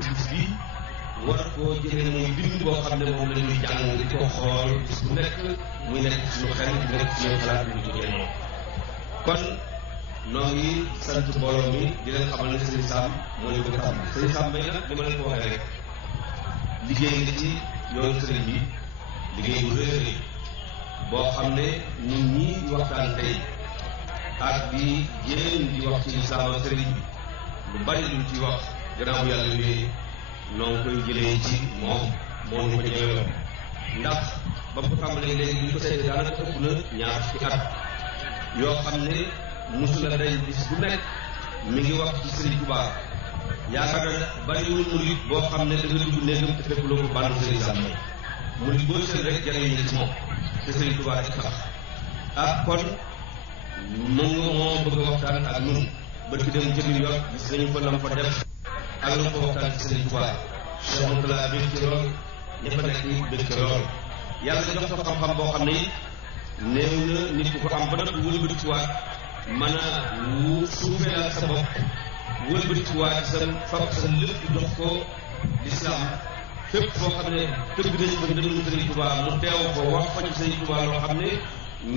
bis bi war koo jëlee muy bind boo xam ne moom la ñuy jàng di ko xool bis bu nekk muy nekk suñu xel di nekk suñu xalaat bi ñu ko jëlee kon noo ngi sant mbooloo mi di leen xamal ne Serigne Sam moo leen bëgg a xam Serigne Sam bay nag li ma leen ko waxee rek liggéey nga ci yoonu Serigne bi liggéey bu rëy boo xam ne ñun ñii di waxtaan tey ak di jéem di wax ci lislaam Serigne bi lu bari luñ ci wax gannaaw bu yàlla wéyee noo ngi koy jëlee ci moom moo ñu ko jëlee ndax ba mu ko tàmbalee léegi ñu ko seetee daanaka ëpp na ñaar fukki at yoo xam ne musula day bis bu nekk mi ngi wax ci Serigne Touba yaakaar na bariwul murid boo xam ne da nga dugg néegam te fekk loo ko bandu Serigne Sam murid boo seen rek jariñu ci moom te Serigne Touba rek tax kon mu nga moo bëgg a waxtaan ak ñun bërki dem jëmi yor gis nañu fa lam fa def ak lam fa waxtaan ci Serigne Touba Cheikh Moutala bég ci lool ña fa nekk bég ci lool yàlla jox ko xam-xam boo xam ne néew na nit ku ko am ba noppi wëlbatikuwaat mën a suufeelaat sa bopp wëlbatikuwaat sa fab sa lépp jox ko lislaam fépp foo xam ne tëgg nañu ko ndëndum Serigne Touba mu teew ko wax fa ci Serigne Touba loo xam ne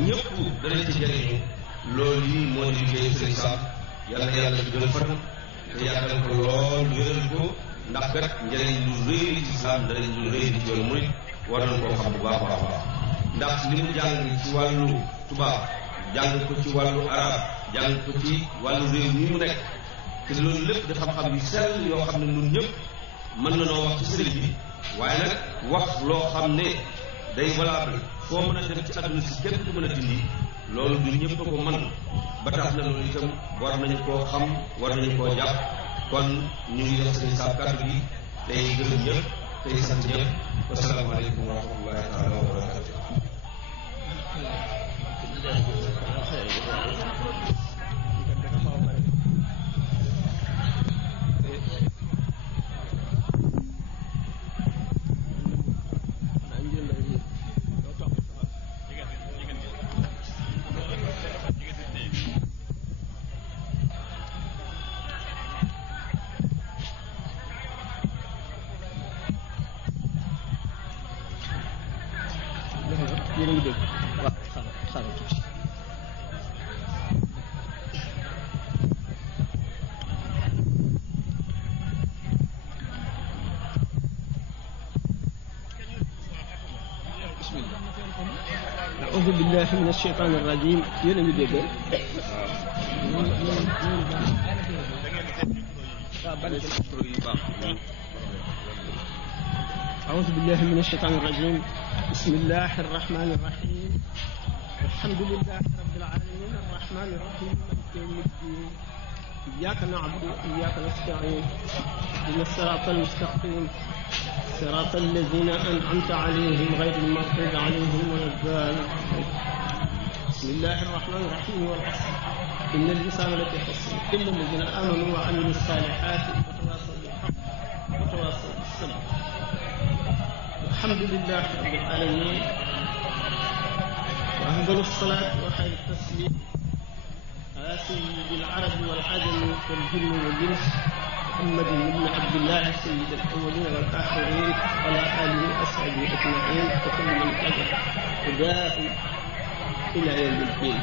ñëpp danañ ci jëriñu loolu yi moo di liggéey Serigne Sam yàlla yàlla ci gën fan te yàggal ko lool wéral ko ndax kat njëriñ lu rëy li ci islam njëriñ lu rëy li ci yoonu murid war nañ koo xam bu baax a baax ndax li mu jàng ci wàllu tubaab jàng ko ci wàllu arab jàng ko ci wàllu réew mi mu nekk te loolu lépp di xam-xam yu sell yoo xam ne ñun ñëpp mën na noo wax ci sëriñ bi waaye nag wax loo xam ne day valable foo mën a dem ci àdduna si kenn du mën a dindi loolu du ñëpp ko mën ba tax na loolu itam war nañu koo xam war nañu koo jàpp kon ñu ngi jox Serigne Sam kàddu gi tey gërëm ñëpp tey sant ñëpp wasalaamaaleykum wa rahmatullahi taala wa barakatu أعوذ بالله من الشيطان الرجيم أعوذ بالله من الشيطان الرجيم بسم الله الرحمن الرحيم الحمد لله رب العالمين الرحمن الرحيم مالك يوم الدين إياك نعبد وإياك نستعين اهدنا الصراط المستقيم صراط الذين أنعمت عليهم غير المغضوب عليهم ولا الضالين بسم الله الرحمن الرحيم والعصر إن الإنسان لفي خسر إلا الذين آمنوا وعملوا الصالحات وتواصوا بالحق وتواصوا بالصبر الحمد لله رب العالمين وأفضل الصلاة وخير التسليم على سيد العرب والعجم والجن والإنس محمد بن عبد الله سيد الأولين والآخرين وعلى آله وأصحابه أجمعين وكل من تبع هداه إلى يوم الدين.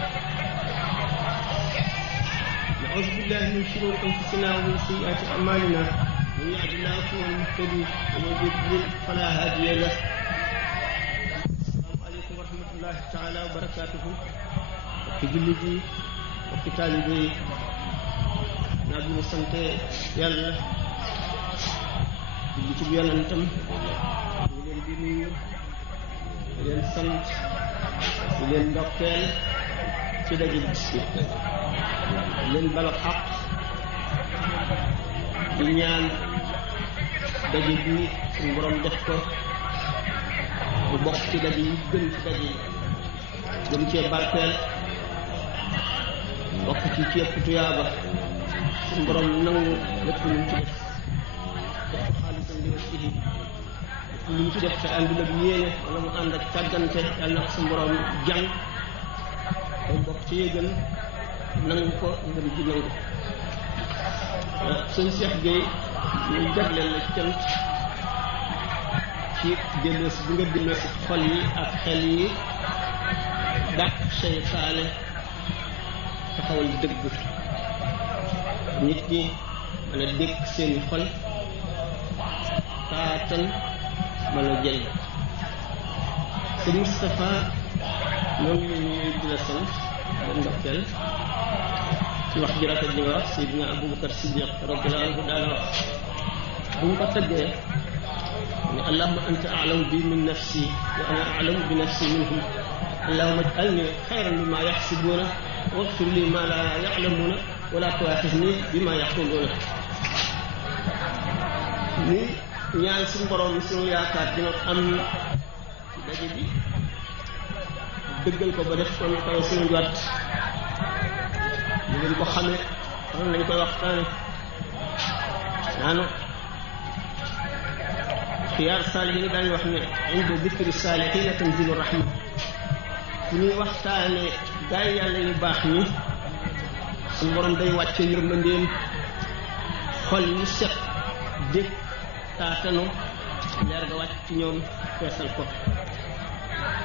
نعوذ بالله من شرور أنفسنا ومن سيئات أعمالنا من يهد الله فهو المهتدي ومن يضلل فلا هادي له. السلام عليكم ورحمة الله تعالى وبركاته. في جلدي وفي طالبي naa bi ñu sante yàlla di ci yonentam ñu leen di nuyu di leen sant di leen ndokkeel ci daje bis bi di leen bala xaq di ñaan daje bi suñu borom def ko bu bokk ci daje yi gën ci daje yi gën cee barkeel bokk ci ëpp tuyaaba suñu borom nangu lépp lu mu ci def def xaalisam li wacc ci lu mu ci def te àndul ak yéene wala mu ànd ak càggante yàlla na ko suñu borom jàng day bokk ci yëgal nangu ko ngëm ci nangu sëñ Cheikh Gueye ñu jagleel la cant ci delloosi bi nga delloosi xol yi ak xel yi dàq seytaane taxawal dëgg nit ñi mën a dékk seeni xol taatan mën a jël sëñ Moustapha noonu la ñuy di la sant ba ndokkeel ci wax ji rafet li nga wax Seydina Aboubacar Siddiq radiyallahu anhu daana wax bu ñu ko tëggee ne allahumma anta a'lamu bi min nafsi wa ana a'lamu bi nafsi minhum allahumma ij'alni khayran mimma yahsibuna waghfir li ma la ya'lamuna wa la tu'akhidhni bima yaquluna ni ñaan suñu borom suñu yaakaar dina am ci daje bi dëggal ko ba def ko ñu koy suñu jot ñu leen ko xamee xam nañ koy waxtaane naanu xiyaar saalihiin daañu wax ne inda dikri saalihiina tanzilu rahma fu ñuy waxtaane gaay yàlla yu baax ñi suñu borom day wàcce yërmandeem xol yu set dégg taatanu leer ga wàcc ci ñoom feesal ko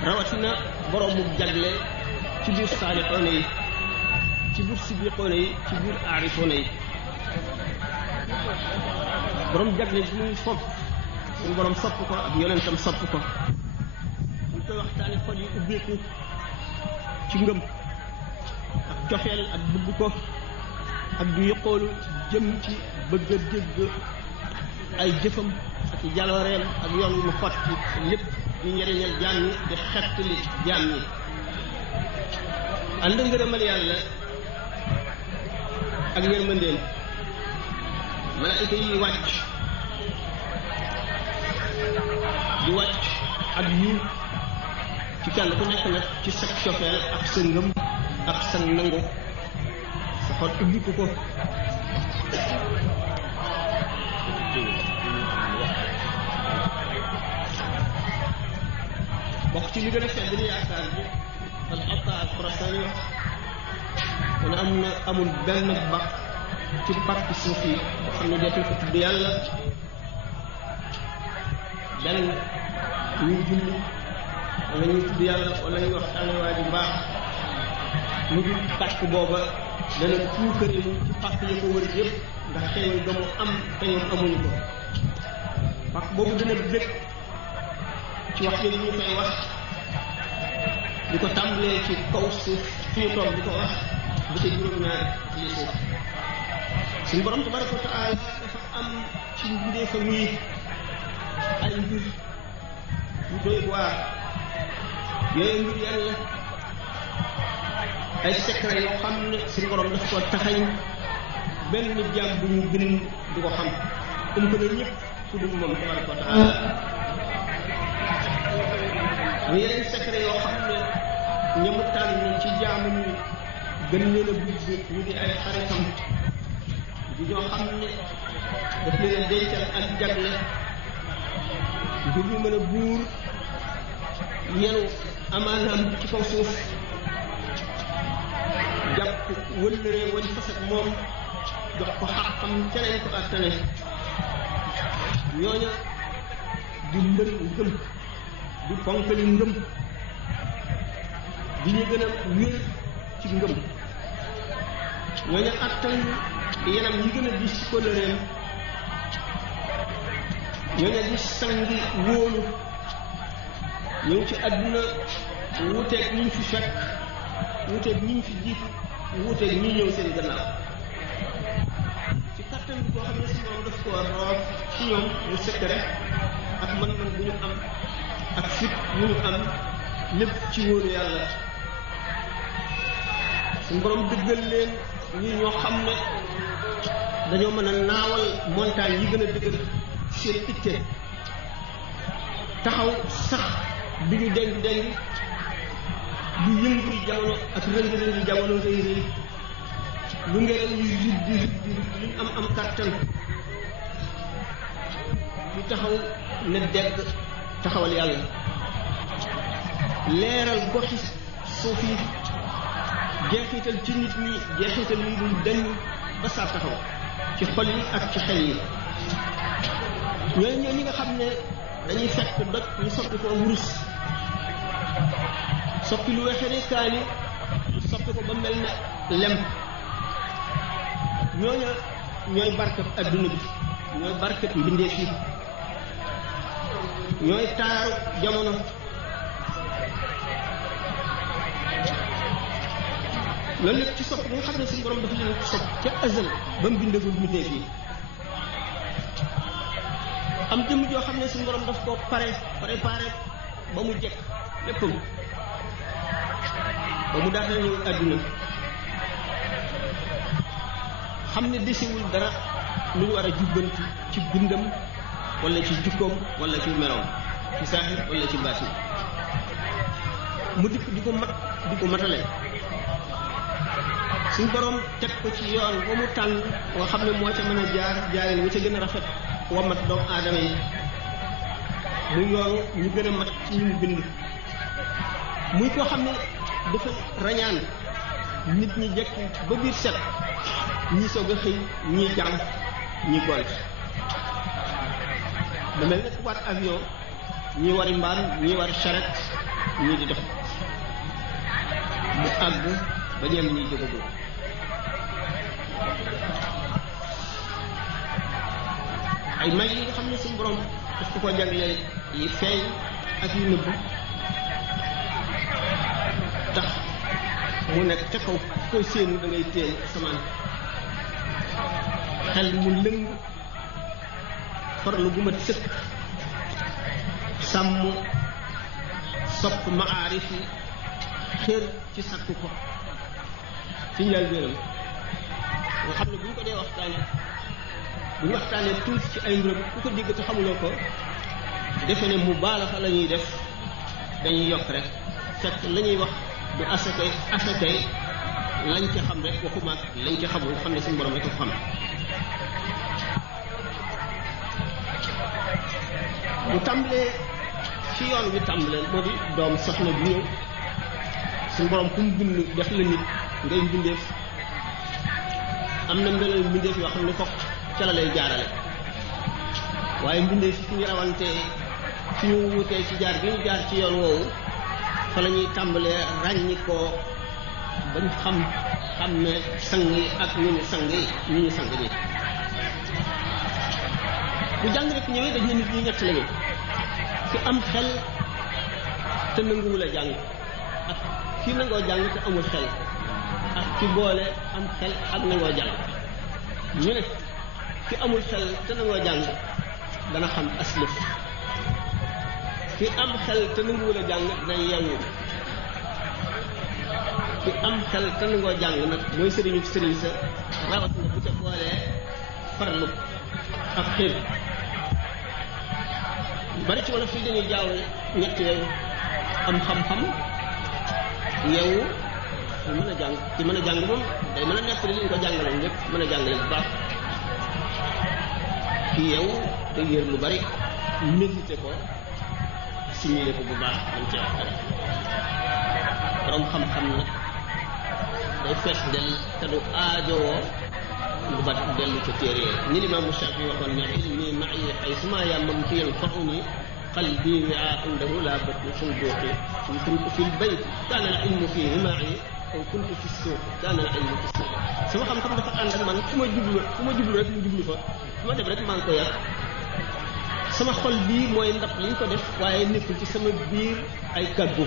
rawatina boroomu jagle ci biir saalixoona yi ci biir sibiqoona yi ci biir aarifoona yi borom jagle bi muy fopp suñu borom sopp ko ak yonentam sopp ko ñu koy waxtaane xol yi ubbeeku ci ngëm ak cofeel ak bëgg ko ak du yëqoolu jëm ci bëgg a dégg ay jëfam ak jalooreem ak yoon wu mu xotti lépp di njëriñal jaam ñi di xettali jaam ñi ànd ngërëmal yàlla ak yërmandeem malaayika yi wàcc di wàcc ak yiw ci kenn ku nekk nag ci sa cofeel ak sa ngëm ak sa nangu sa xol ubbiku ko bokk ci li gën a fedd ni yaakaar bi al ata al xurasani wax kon amul benn bàq ci pàkk suuf yi boo xam ne def na ko tudd yàlla benn ñuy julli wala ñuy tudd yàlla wala ñuy waxtaane waa ji mbaax mu dul pàkk booba dana puukareelu ci pàkk yi ko wër yëpp ndax xéewal ga mu am te ñoom amuñu ko pàkk boobu dana bëgg ci wax yooyu ñu koy wax di ko tàmbalee ci kaw suuf fi ñu toog di ko wax bu ca juróom-ñaari ci suuf suñu borom tabaraka wa taala dafa am ci mbindeefam yi ay mbir yu doy waar yooyu mbir yàlla ay secret yoo xam ne suñu borom daf ko taxañ benn jaam bu ñu gën du ko xam um ko ne ñëpp ku dul moom tabaraka wa taala am yeneen secret yoo xam ne ñamu tànn ci jaamu ñu gën leen a bëgg ñu di ay xaritam di ñoo xam ne daf leen a dencal ak jagle ngir ñu mën a buur yenu amaanaam ci kaw suuf jàpp wëllëree wañ fas ak moom jox ko xaqam keneen ko attane ñooña di mbëri ngëm di ponkali ngëm di ñu gën a wér ci ngëm ñooñu attan yenam yi gën a dis ci kóllëreem ñooñu di sangi wóolu ñëw ci àdduna wuuteeg ñi ñu fi fekk wuuteeg ñi ñu fi jiitu wuuteeg ñi ñëw seen gannaaw ci kattan bi boo xam ne si moom daf ko roof ci ñoom mu secret ak mën-mën bu ñu am ak fit bu ñu am lépp ci wóoru yàlla suñu borom dëggal leen ñii ñoo xam ne dañoo mën a naawal montagne yi gën a dëgër seen itte taxaw sax bi ñu denc du yëngu jamono ak rëng-rëng jamono rëy rëy lu ngelaw yi riddi lu am kàttan ñu taxaw ne degg taxawal yàlla leeral goxi suuf yi jeexital ci nit ñi jeexital yi dul dañ ba saa taxaw ci xol yi ak ci xel yi ñooy ñi nga xam ne dañuy fekk doj ñu soppi ko wurus soppi lu wexe ne kaani ñu soppi ko ba mel ne lem ñooña ñooy barkat adduna bi ñooy barkat mbindeef yi ñooy taaru jamono loolu lépp ci sopp bi nga xam ne suñu borom dafa leen sopp ca azal ba mu bindagul mbindeef yi am jëmm joo xam ne suñu borom daf ko préparé ba mu jekk léppam ba mu daata ñëw àdduna xam ne desewul dara lu ñu war a jubbanti ci bindam wala ci jukkoom wala ci meloom ci saaxir wala ci baatin mu dikk di ko matale suñ borom teg ko ci yoon ba mu tànn nga xam ne moo ca mën a jaareen wu ca gën a rafet wamat doomu aadama yi mu yoonu ñu gën a mat ci ñu bind muy koo xam ne dafa rañaan nit ñi jekk ba biir set ñi soog a xëy ñii jàmm ñi gont mu mel ne ku war avion ñii wari mbaam ñii wari charrette ñii di dox mu àgg ba ñenn ñuy jógagoo ay may yi nga xam ne suñu borom daf ko jagleel yi feeñ ak yu nëbbu tax mu nekk ca kaw koy séenu da ngay téye samaan xel mu lëng farlu gu mat sëkk sàmm sopp maarif yi xër ci sàkku ko ci njëlbéenam nga xam ne bu ñu ko dee waxtaanee tuuti ci ay mbiram ku ko dégg te xamuloo ko defe ne mu baalaxa la ñuy def dañuy yokk rek fekk la ñuy wax du asakay lañ ca xam rek waxuma ak lañ ca xamul xam ne suñu borom rek ko xam bu tàmbalee ci yoon wi tàmbalee moo di doom soxna bu ñëw suñu borom ku mu bind def la nit ngay mbindeef am na mbeneen mbindeef yoo xam ne fokk ca la lay jaarale waaye mbindeef fi ñu rawantee fi ñu wutee ci jaar bi ñu jaar ci yoon woowu fa la ñuy tàmbalee ràññi koo bañ xam ne sang yi ak ñu ñu sang ñi bu jàng rek ñëwee dañ ne nit ñi ñett lañu ki am xel te nanguwul a jàng ak ki nangoo jàng te amul xel ak ki boole am xel ak nangoo jàng ñu ne ki amul xel te nangoo jàng dana xam aslëf ki am xel te nanguwul a jàng dina yeewu ki am xel te nangoo jàng nag mooy sëriñu sëriñ sa rawat na bu ca boolee farlu ak xel bari ci wala fii dañuy jaawle ñett yooyu am xam-xam yeewu ki mën a jàng ki mën a jàng moom day mën a nekk li ñu ko jàngaloon lépp mën a jàngale bu baax ki yeewu te yër lu bari médité ko similé ko bu baax dañ ci wax dara borom xam-xam nag day fees del te du aajowoo lu bat dellu ca téere ni Imaamu Shaafi waxoon ne ilmi ma'i haysuma yamam fi yanfa'uni qalbi wi'a indahu la batnu sunduqi in kuntu fi lbayt kaana al-ilmu fihi ma'i aw kuntu fi suuq kaana al-ilmu fi suuq sama xam-xam dafa ànd ak man fu ma jublu rek mu jublu fa fu ma dem rek maa ngi ko yar sama xol bii mooy ndab li ñu ko def waaye nekkul ci sama biir ay kàggu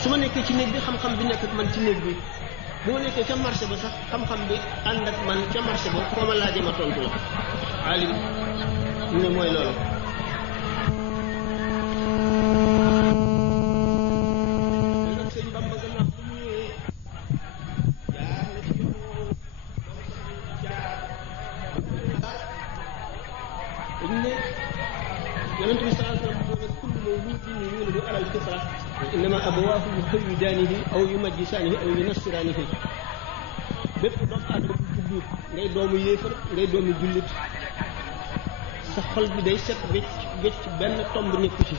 su ma nekkee ci néeg bi xam-xam bi nekk ak man ci néeg bi bu ma nekkee ca marché ba sax xam-xam bi ànd ak man ca marché ba foo ma laajee ma tontu la alim ñu ne mooy loolu nag sëñ Bamba gannaaw bu mu ñëwee jaar na ci yoon woowu dañ ne yonent bi sallallahu alayhi wa sallam moo ne kullu mawludin yuladu ala al-fitra wa innama abawaahu yuhawwidaanihi aw yumajjisaanihi aw yunassiraanihi bépp doomu aadama bu juddu ngay doomu yéefar ngay doomu jullit sa xol bi day set wecc benn tomb nekku ci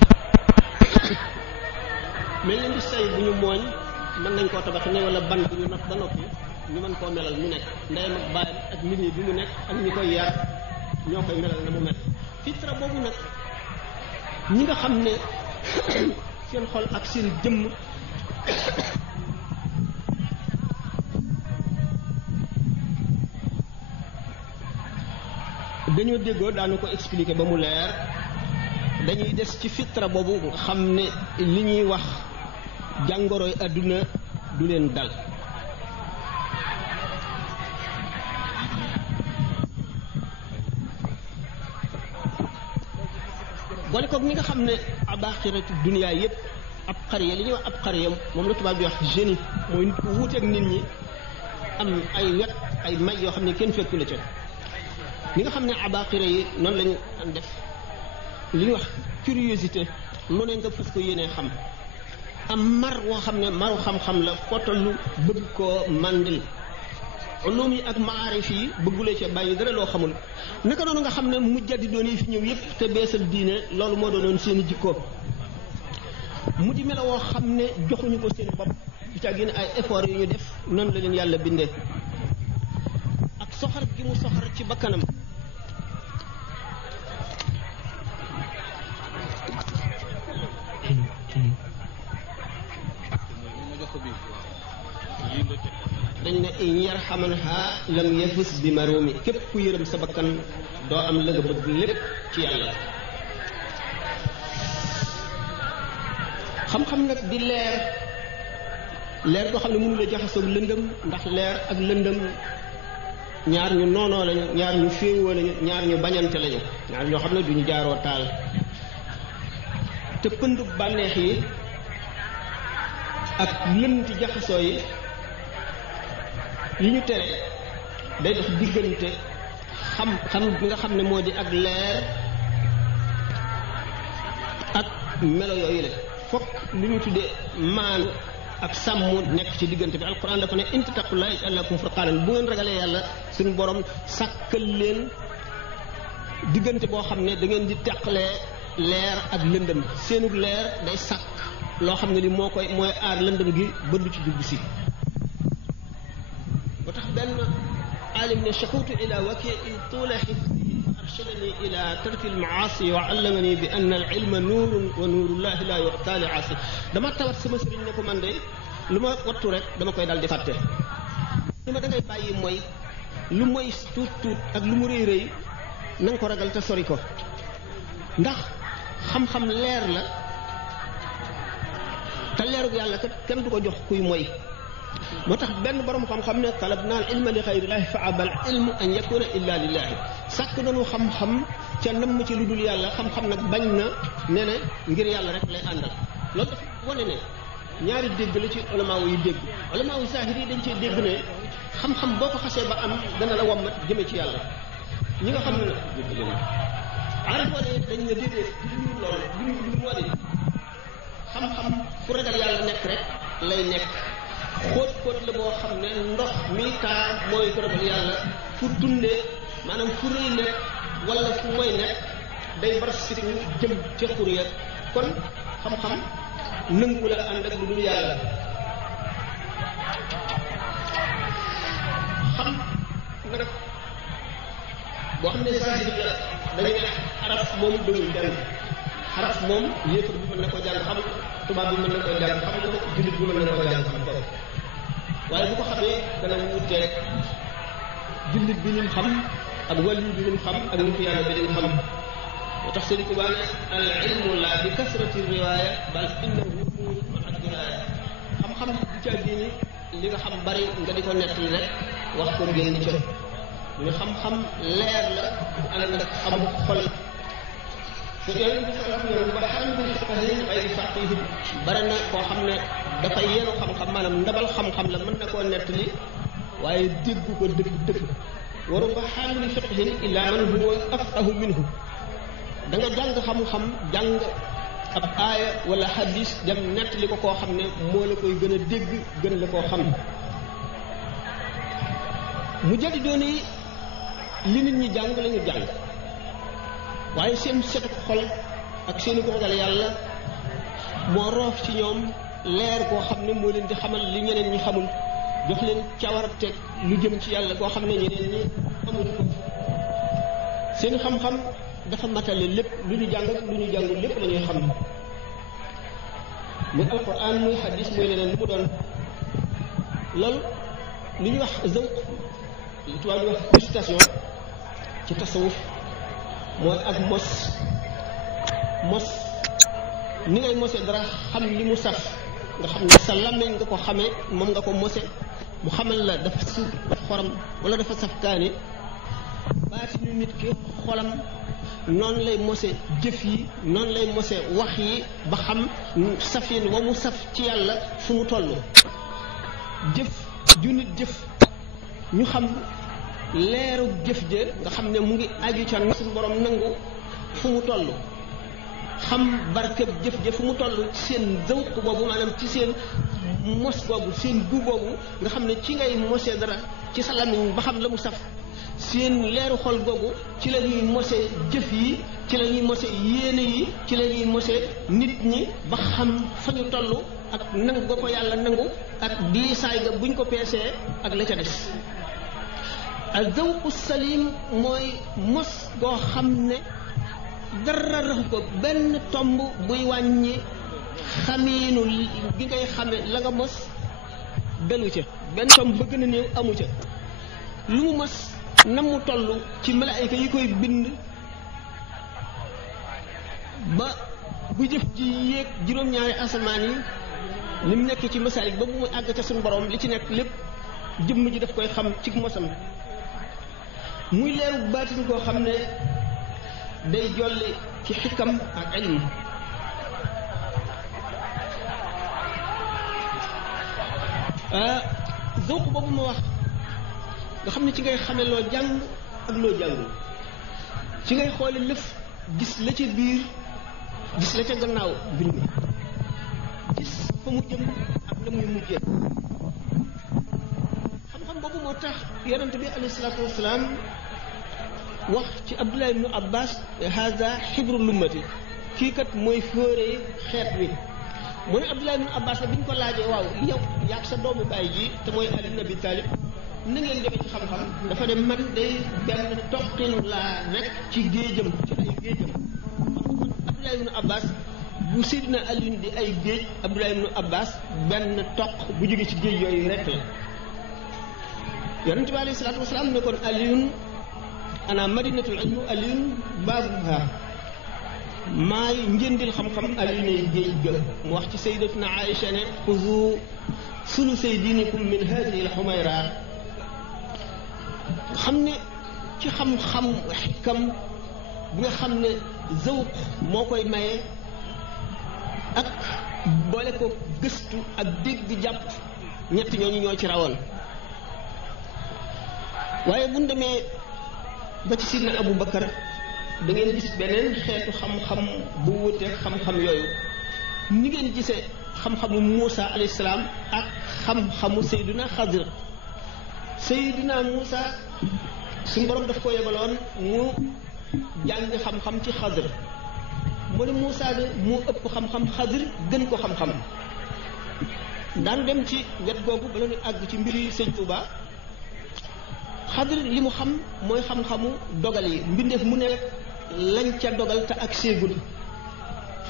mel na ni say bu ñu mooñ mën nañ koo tabax ne wala ban bu ñu naf ba noppi ñu mën koo melal mu nekk ndeyam ak baayam ak milieu bi mu nekk ak ñi koy yar ñoo koy melal na mu mel fitra boobu nag ñi nga xam ne seen xol ak seen jëmm dañoo déggoo daanu ko expliquer ba mu leer dañuy des ci fitra boobu nga xam ne li ñuy wax jàngoroy àdduna du leen dal boole koog ñi nga xam ne abaaxiratu duniyaa yépp ab xariya li ñuy wax ab xariya moom la tubaab bi wax génie mooy nit ku wuuteeg nit ñi am ay wet ay may yoo xam ne kenn fekku la ca li nga xam ne abaaxira yi noonu lañu def li ñuy wax curiosité lu ne nga fas ko yéenee xam am mar woo xam ne maru xam-xam la fotolu bëgg koo màndil ulum yi ak maarif yi bëggulee ca bàyyi dara loo xamul naka noonu nga xam ne mujjaddidoon yi fi ñëw yépp te beesal diine loolu moo doonoon seeni jikko mu di melo woo xam ne joxuñu ko seen bopp du ca génn ay effort yu ñu def noonu la leen yàlla bindee ak soxar gi mu soxar ci bakkanam dañ ne in yarhamanha lam yafus bi marumi képp ku yërëm sa bakkan doo am la nga bëgg lépp ci yàlla xam-xam nag di leer boo xam ne mënu la jaxasoog lëndëm ndax leer ak lëndëm ñaar ñu noonoo lañu ñaar ñu féewoo lañu ñaar ñu bañante lañu ñaar ñoo xam ne duñu jaaroo taal te pëndu bànneex yi ak lënti jaxasoo yi ñu tere day dox diggante xam bi nga xam ne moo di ak leer ak melo yooyu la fokk li ñu tuddee maanu ak sàmm nekk ci diggante bi alquran dafa ne in tattaqullaha yaj'al lakum furqaanan bu ngeen ragalee yàlla suñu borom sàkkal leen diggante boo xam ne da ngeen di teqalee leer ak lëndëm seenug leer day sàkk loo xam ne li mooy aar lëndëm gi ba du ci dugg si ba tax benn aalim ne shakawtu ila wakiin tuula xifdi fa arshadani ila tarki almaasi wa allamani bi anna al ilma nuurun wa nuurullahi la yu'ta li aasi dama tawat sama sëriñ ne ko man de lu ma wattu rek dama koy dal di fàtte li ma da ngay bàyyi mooy lu mooy tuut ak lu mu rëy rëy na nga ko ragal te sori ko ndax xam-xam leer la te leerug yàlla kat kenn du ko jox kuy mooy moo tax benn borom xam-xam ne talab naa al ilma li xayrillahi fa abal ilmu an yakuna illa lillahi sàkk nañu xam-xam ca namm ci lu dul yàlla xam-xam nag bañ na ne ne ngir yàlla rek lay àndal loolu dafa wane ne ñaari dégg la ci ulamaaw yi dégg ulamaaw zahir yi dañ cee dégg ne xam-xam boo ko xasee ba am dana la wammat jëme ci yàlla ñi nga xam ne nag arafoo ne dañ ne déedéet duñu loolu duñu moo di xam-xam fu ragal yàlla nekk rek lay nekk xóot la boo xam ne ndox mi taa mooy ko ragal yàlla fu dundee maanaam fu rëy nekk wala fu moy nekk day bar siku jëm ca xur ya kon xam-xam nangu la ànd ak lu dul yàlla xam nag boo xam ne zahir la dañuy ne araf moom doyul benn araf moom yéefar bi mën na ko jàng xam tubaab bi mën na ko jàng xam ko jullit bi mën na ko jàng xam ko waaye bu ko xamee dana wuuteeg jullit bi lim xam ak wàllu bi lim xam ak nitu yàlla bi lim xam moo tax Sëriñ Tuubaa ne al ilmu la bi kasrati riwaaya bal innahu nuurun ma'a diraaya xam-xam bu ca diini li nga xam bari nga di ko nettali rek wax ko génn ca ñu xam-xam leer la bu ànd ak xam xol su yooyu bi sax yoon ba xam bi fiqhin xayri faqih bari na koo xam ne dafay yenu xam-xam maanaam ndabal xam-xam la mën na koo nettali waaye dégg ko dëgg waru ba xaamili fiqhin illa man huwa afqahu minhu da nga jàng xam-xam jàng ab aaya wala hadis dem nettali ko koo xam ne moo la koy gën a dégg gën la koo xam mu jadi dooni li nit ñi jàng la ñu jàng waaye seen setu xol ak seeni ko ragal yàlla moo roof ci ñoom leer koo xam ne moo leen di xamal li ñeneen ñi xamul jox leen cawarte lu jëm ci yàlla koo xam ne ñeneen ñi amuñu ko seen xam-xam dafa matale lépp lu ñu jàng lu ñu jàngul lépp la ñuy xam muy alquran muy hadis muy leneen lu mu doon loolu li ñuy wax zawq li tubaab di wax dégustation ci tasawuf mooy ak mos ni ngay mose dara xam li mu saf nga xam ne sa làmmiñ nga ko xamee moom nga ko mose mu xamal la dafa suuf dafa xorom wala dafa saf kaani baatinu nit ki xolam noonu lay mose jëf yi noonu lay mose wax yi ba xam safin wa mu saf ci yàlla fu mu toll jëf ju nit jëf ñu xam leeru jëf ja nga xam ne mu ngi aju ca suñu borom nangu fu mu toll xam barkeb jëf ja fu mu toll ci seen zawq boobu maanaam ci seen mos boobu seen gu boobu nga xam ne ci ngay mosee dara ci sa làmmiñ ba xam la mu saf seen leeru xol googu ci la ñuy mose jëf yi ci la ñuy mose yéene yi ci la ñuy mose nit ñi ba xam fa ñu toll ak nangu ga ko yàlla nangu ak diisaay ga buñ ko peesee ak la ca des al zawqu salim mooy mos goo xam ne dara raxu ko benn tomb buy wàññi xamiinu gi ngay xame la nga mos delu ca benn tomb ba gën a néew amu ca lu mu mos na mu toll ci malaayka yi koy bind ba bu jëf ji yéeg juróom-ñaari asamaan yi ni mu nekk ci masaalik ba bu muy àgg ca suñu borom li ci nekk lépp jëmm ji daf koy xam ci mosam muy leeru baatin koo xam ne day jolli ci xikam ak ilm zawq boobu ma wax nga xam ne ci ngay xame loo jàng ak loo jàngul ci ngay xoole lëf gis la ca biir gis la ca gannaaw bind gis fa mu jëm ak la muy mujjee xam-xam boobu moo tax yonent bi alayhi salaatu wasalaam wax ci Abdullah ibnu Abbas haza xibru lummati kii kat mooy fóoree xeet wi mu ne Abdullah ibnu Abbas bi ñu ko laajee waaw yow yaag sa doomu baay ji te mooy Ali ibn Abi Talib na ngeen demee ci xam-xam dafa dem man day benn toqin laa rek ci géejam ci ay géejam Abdullah ibnu Abbas bu Seydina Ali di ay géej Abdullah ibnu Abbas benn toq bu jóge ci géej yooyu rek la yonent bi alayhi salaatu wasalaam ne kon Aliyun ana madinatul ilmi Aliyun baabuha maay njëndil xam-xam Aliyu ne géej ga mu wax ci sayyidatuna Aïcha ne xuzu sulusay diinikum min hadihi al-humayra xam ne ci xam-xam xikam bi nga xam ne zawq moo koy maye ak boole ko gëstu ak dégg jàpp ñett ñooñu ñoo ci rawoon waaye bu ñu demee ba ci sidna Abu Bakar da ngeen gis beneen xeetu xam-xam bu wuteeg xam-xam yooyu ni ngeen gisee xam-xamu Muusa alayhi salaam ak xam-xamu Seydina Xadir Seydina Muusa suñu borom daf ko yebaloon mu jàng xam-xam ci Xadir mu ne Muusa de moo ëpp xam-xam Xadir gën ko xam-xam daan dem ci wet googu bala ñu àgg ci mbiri Sëñ Tuuba Xadir li mu xam mooy xam-xamu dogal yi mbindeef mu nekk lañ ca dogal te ak séegul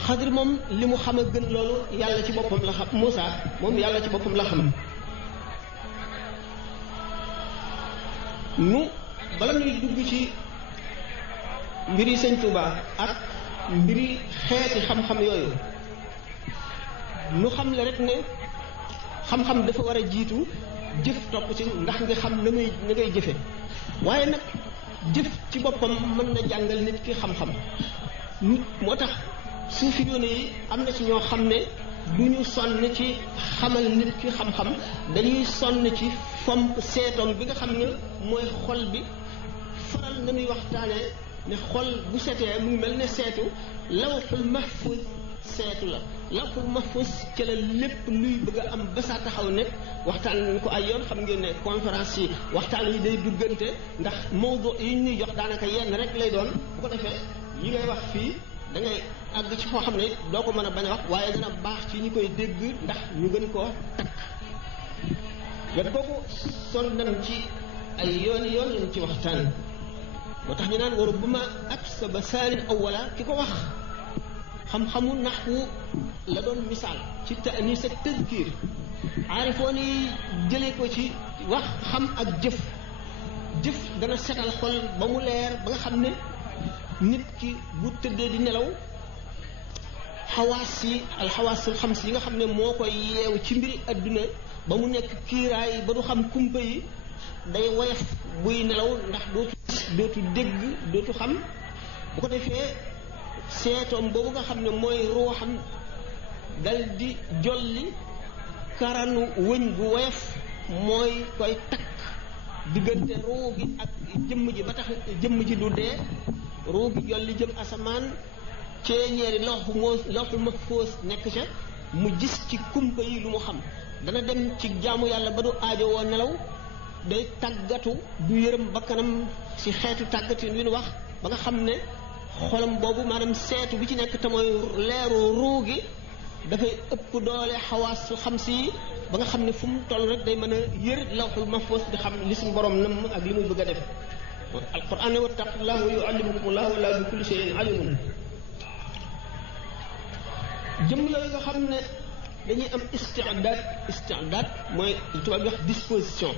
Xadir moom li mu xam a gën loolu yàlla ci boppam la xam Muusa moom yàlla ci boppam la xam nu bala ñuy dugg ci mbiri Sëñ Tuuba ak mbiri xeeti xam-xam yooyu nu xam le rek ne xam-xam dafa war a jiitu jëf topp ci ndax nga xam na ngay jëfe waaye nag jëf ci boppam mën na jàngal nit ki xam-xam moo tax suufi yoone yi am na ci ñoo xam ne du ñu sonn ci xamal nit ki xam-xam dañuy sonn ci fomp seetoom bi nga xam ne mooy xol bi faral nañuy waxtaanee ne xol bu setee mu ngi mel ne seetu lawxul mahfuz seetu la lawxul mahfuz ci la lépp luy bëgg a am ba saa taxaw nekk waxtaan nañ ko ay yoon xam ngeen ne conférence yi waxtaan yi day duggante ndax mawdu yi ñuy jox daanaka yenn rek lay doon bu ko defee yi ngay wax fii da ngay àgg ci foo xam ne doo ko mën a bañ a wax waaye dana baax ci ñi koy dégg ndax ñu gën koo takk wet googu son nañ ci ay yooni yoon lañ ci waxtaan moo tax ñu naan waru bu ma ak sa ba saanin awwala ki ko wax xam-xamu naxwu la doon misaal ci ta'nis ak tadkiir aarifoon yi jëlee ko ci wax xam ak jëf dana setal xol ba mu leer ba nga xam ne nit ki bu tëddee di nelaw xawaas yi alxawaasul xams yi nga xam ne moo koy yeew ci mbiri adduna ba mu nekk kiiraay ba du xam kumpa yi day woyof buy nelaw ndax dootu dégg dootu xam bu ko defee seetoom boobu nga xam ne mooy ruuxam dal di jolli karanu wëñ gu woyof mooy koy takk diggante ruu gi ak jëmm ji ba tax jëmm ji du dee ruu gi jolli jëm asamaan ceeñeeri lawhul mahfuus nekk ca mu gis ci kumpa yi lu mu xam dana dem ci jaamu yàlla ba du aajo woo nelaw day tàggatu du yërëm bakkanam ci xeetu tàggatin wi nu wax ba nga xam ne xolam boobu maanaam seetu bi ci nekk te mooy leeru ruu gi dafay ëpp doole xawaasul xamsi yi ba nga xam ne fu mu toll rek day mën a yër lawhul mahfuus di xam li suñu borom nam ak li muy bëgg a def alquran ne wattaqullaha wa yuallimukumullahu wallahu bi kulli shay'in alimun jëm yooyu nga xam ne dañuy am isti'daad mooy tubaab bi wax disposition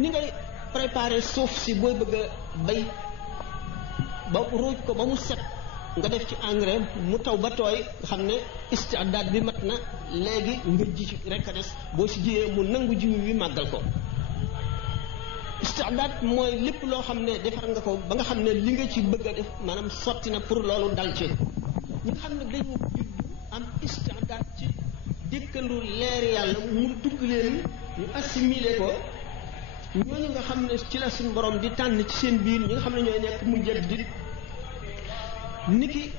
ni ngay préparer suuf si booy bëgg a bay ba ruuj ko ba mu set nga def ci engrais mu taw ba tooy nga xam ne isti'daad bi mat na léegi nga ji ci rek a des boo si jiyee mu nangu jiw wi màggal ko isti'daad mooy lépp loo xam ne defar nga ko ba nga xam ne li nga ci bëgg a def maanaam sotti na pour loolu dal ci ñi nga xam ne dañu judd am isti'daad ci dëkkandu leer yàlla mu dugg leen ñu assimilé ko ñooñu nga xam ne ci la suñu borom di tànn ci seen biir ñi nga xam ne ñooy nekk mujaddid niki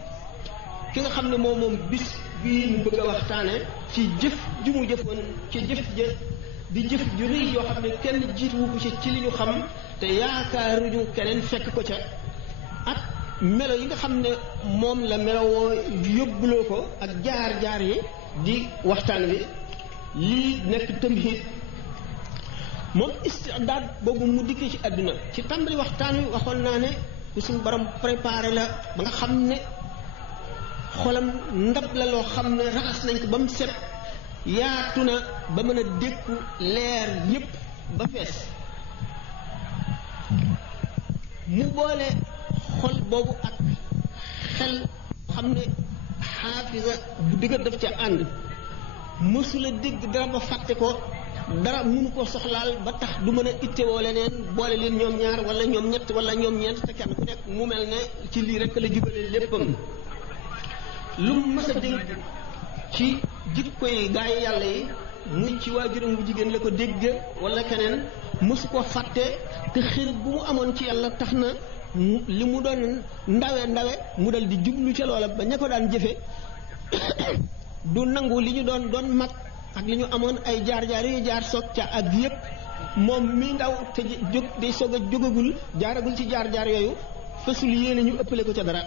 ki nga xam ne moom bis bii mu bëgg a waxtaane ci jëf ju mu jëfoon ci jëf ja di jëf ju rëy yoo xam ne kenn jiituwu ko ci li ñu xam te yaakaaruñu keneen fekk ko ca ak melo yi nga xam ne moom la melowoo yóbbuloo ko ak jaar-jaar yi di waxtaan wi lii nekk tamhid moom isti'daad boobu mu dikkee ci àdduna ci tàmbali waxtaan wi waxoon naa ne ku suñu borom préparé la ba nga xam ne xolam ndab la loo xam ne raxas nañ ko ba mu set yaatu na ba mën a dékku leer yépp ba fees mu boole xol boobu ak xel xam ne xaafisa bu dëgër daf ca ànd mësula dégg dara ba fàtte ko dara mënu ko soxlaal ba tax du mën a ittewoo leneen boole leen ñoom ñaar wala ñoom ñett wala ñoom ñeent te kenn ku nekk mu mel ne ci lii rek la jubale léppam lu mu mës a dégg ci jikko yi gaa yi yàlla yi muy ci waajuram bu jigéen la ko dégg wala keneen mësu ko fàtte te xir bu mu amoon ci yàlla tax na li mu doon ndawe mu dal di jublu ca loola ba ña ko daan jëfe du nangu li ñu doon mag ak li ñu amoon ay jaar-jaar yu jaar soog ca ak yépp moom mi ndaw te jóg day soog a jógagul jaaragul ci jaar-jaar yooyu fasul yéene ñu ëppale ko ca dara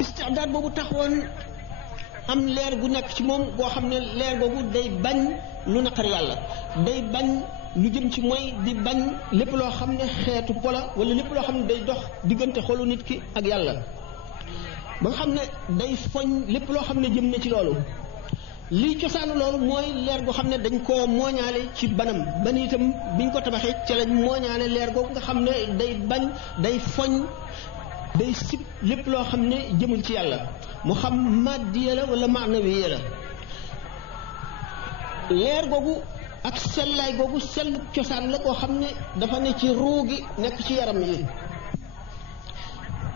isti'daad boobu taxoon am leer gu nekk ci moom boo xam ne leer boobu day bañ lu naqar yàlla day bañ lu jëm ci mooy di bañ lépp loo xam ne xeetu pola wala lépp loo xam ne day dox diggante xolu nit ki ak yàlla ba nga xam ne day foñ lépp loo xam ne jëm na ci loolu lii cosaanu loolu mooy leer goo xam ne dañ koo mooñaale ci banam ban itam biñ ko tabaxee ca lañ mooñaale leer googu nga xam ne day bañ day foñ day sib lépp loo xam ne jëmul ci yàlla mu xam maddiya la wala maanawiya la leer googu ak sellaay googu sell cosaan la koo xam ne dafa ne ci ruu gi nekk ci yaram yi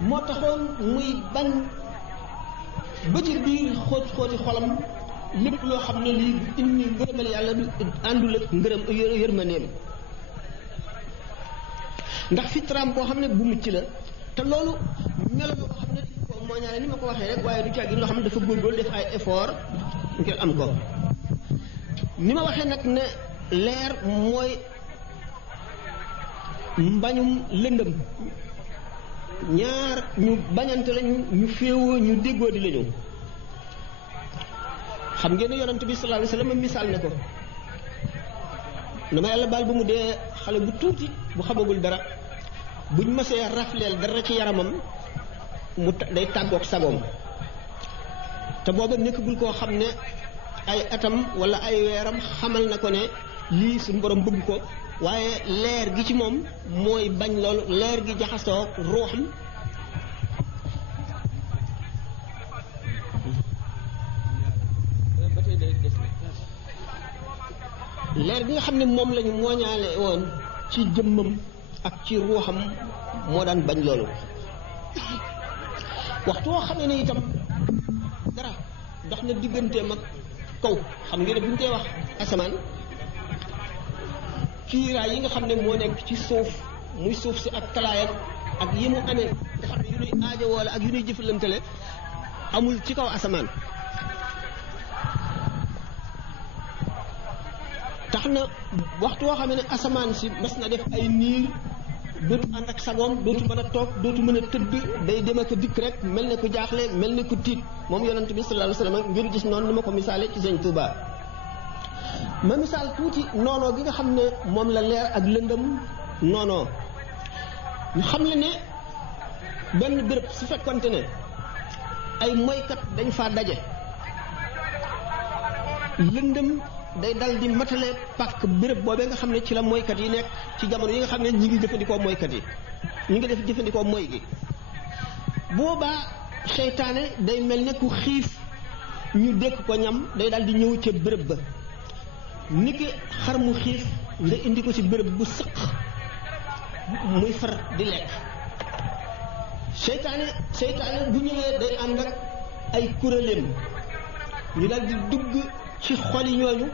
moo taxoon muy bañ ba ci biir xóoti xolam lépp loo xam ne lii indi ngërëmal yàlla du àndul ak ngërëm yërmandeem ndax fitraam boo xam ne bu mucc la te loolu melo la ko xam ne ko moo ñaare ni ma ko waxee rek waaye du caagi loo xam ne dafa góorgóorlu def ay effort ngir am ko ni ma waxee nag ne leer mooy mbañum lëndëm ñaar ñu bañante lañu ñu féewoo ñu déggoo di lañu xam ngeen ne yonent bi sallallahu alayhi wasallam misaal ne ko na ma yàlla baal ba mu dee xale bu tuuti bu xamagul dara buñ mësee rafleel dara ci yaramam mu day tàggoog sagoom te booba nekkagul koo xam ne ay atam wala ay weeram xamal na ko ne lii suñu borom bëgg ko waaye leer gi ci moom mooy bañ loolu leer gi jaxasoo ruuxam leer gi nga xam ne moom lañu mooñaale woon ci jëmmam ak ci ruuxam moo daan bañ loolu waxtu woo xam ne itam dara dox na digganteem ak kaw xam ngeen ne bu ñu koy wax asamaan kiiraay yi nga xam ne moo nekk ci suuf muy suuf si ak talaayam ak yi mu amee nga xam ne yu nuy aajo wala ak yu nuy jëfalantale amul ci kaw asamaan tax na waxtu woo xam ne asamaan si mas na def ay niir dootu ànd ak sagoom dootu mën a toog dootu mën a tëdd day dem ak dikk rek mel ne ku jaaxle mel ne ku tiit moom yonent bi sallallahu alayhi wasallam ngir gis noonu ni ma ko misaale ci Sëñ Tuubaa ma misaal tuuti noonoo gi nga xam ne moom la leer ak lëndëm noonoo ñu xam le ne benn béréb su fekkonte ne ay moykat dañ faa daje lëndëm day dal di matale pàkk béréb boobee nga xam ne ci la moykat yi nekk ci jamono yi nga xam ne ñi ngi jëfandikoo moykat yi ñi ngi def jëfandikoo moy gi boobaa seytaane day mel ne ku xiif ñu dékk ko ñam day dal di ñëw ca béréb ba niki xar mu xiif nga indi ko ci béréb bu sëq muy far di lekk seytaane bu ñëwee day ànd ak ay kuréelam ñu dal di dugg ci xol yi ñooñu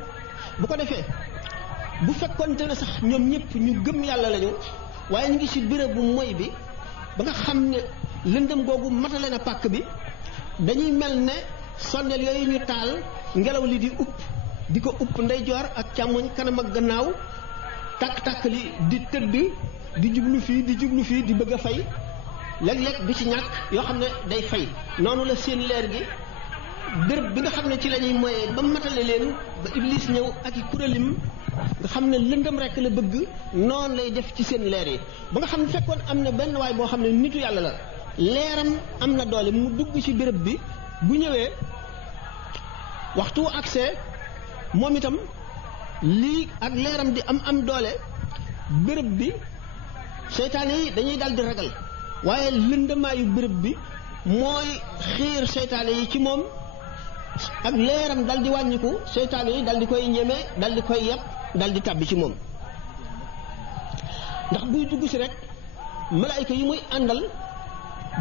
bu ko defee bu fekkonte ne sax ñoom ñëpp ñu gëm yàlla lañu waaye ñu ngi ci béréb bu moy bi ba nga xam ne lëndëm googu matale na pàkk bi dañuy mel ne sondeel yooyu ñu taal ngelaw li di upp di ko upp ndeyjoor ak càmmoñ kanam ak gannaaw tàkk-tàkk li di tëdd di jublu fii di jublu fii di bëgg a fay léeg-léeg du ci ñàkk yoo xam ne day fay noonu la seen leer gi béréb bi nga xam ne ci la ñuy moyee ba matale leen ba iblis ñëw ak i kuréelim nga xam ne lëndëm rek la bëgg noonu lay def ci seen leer yi ba nga xam ne fekkoon am na benn waay boo xam ne nitu yàlla la leeram am na doole mu dugg ci béréb bi bu ñëwee waxtu accès moom itam lii ak leeram di am doole béréb bi seytaane yi dañuy dal di ragal waaye lëndëmaayu béréb bi mooy xiir seytaane yi ci moom ak leeram dal di wàññiku seytaane yi dal di koy ñeme dal di koy yeb dal di tàbbi ci moom ndax buy dugg si rek malaayka yi muy àndal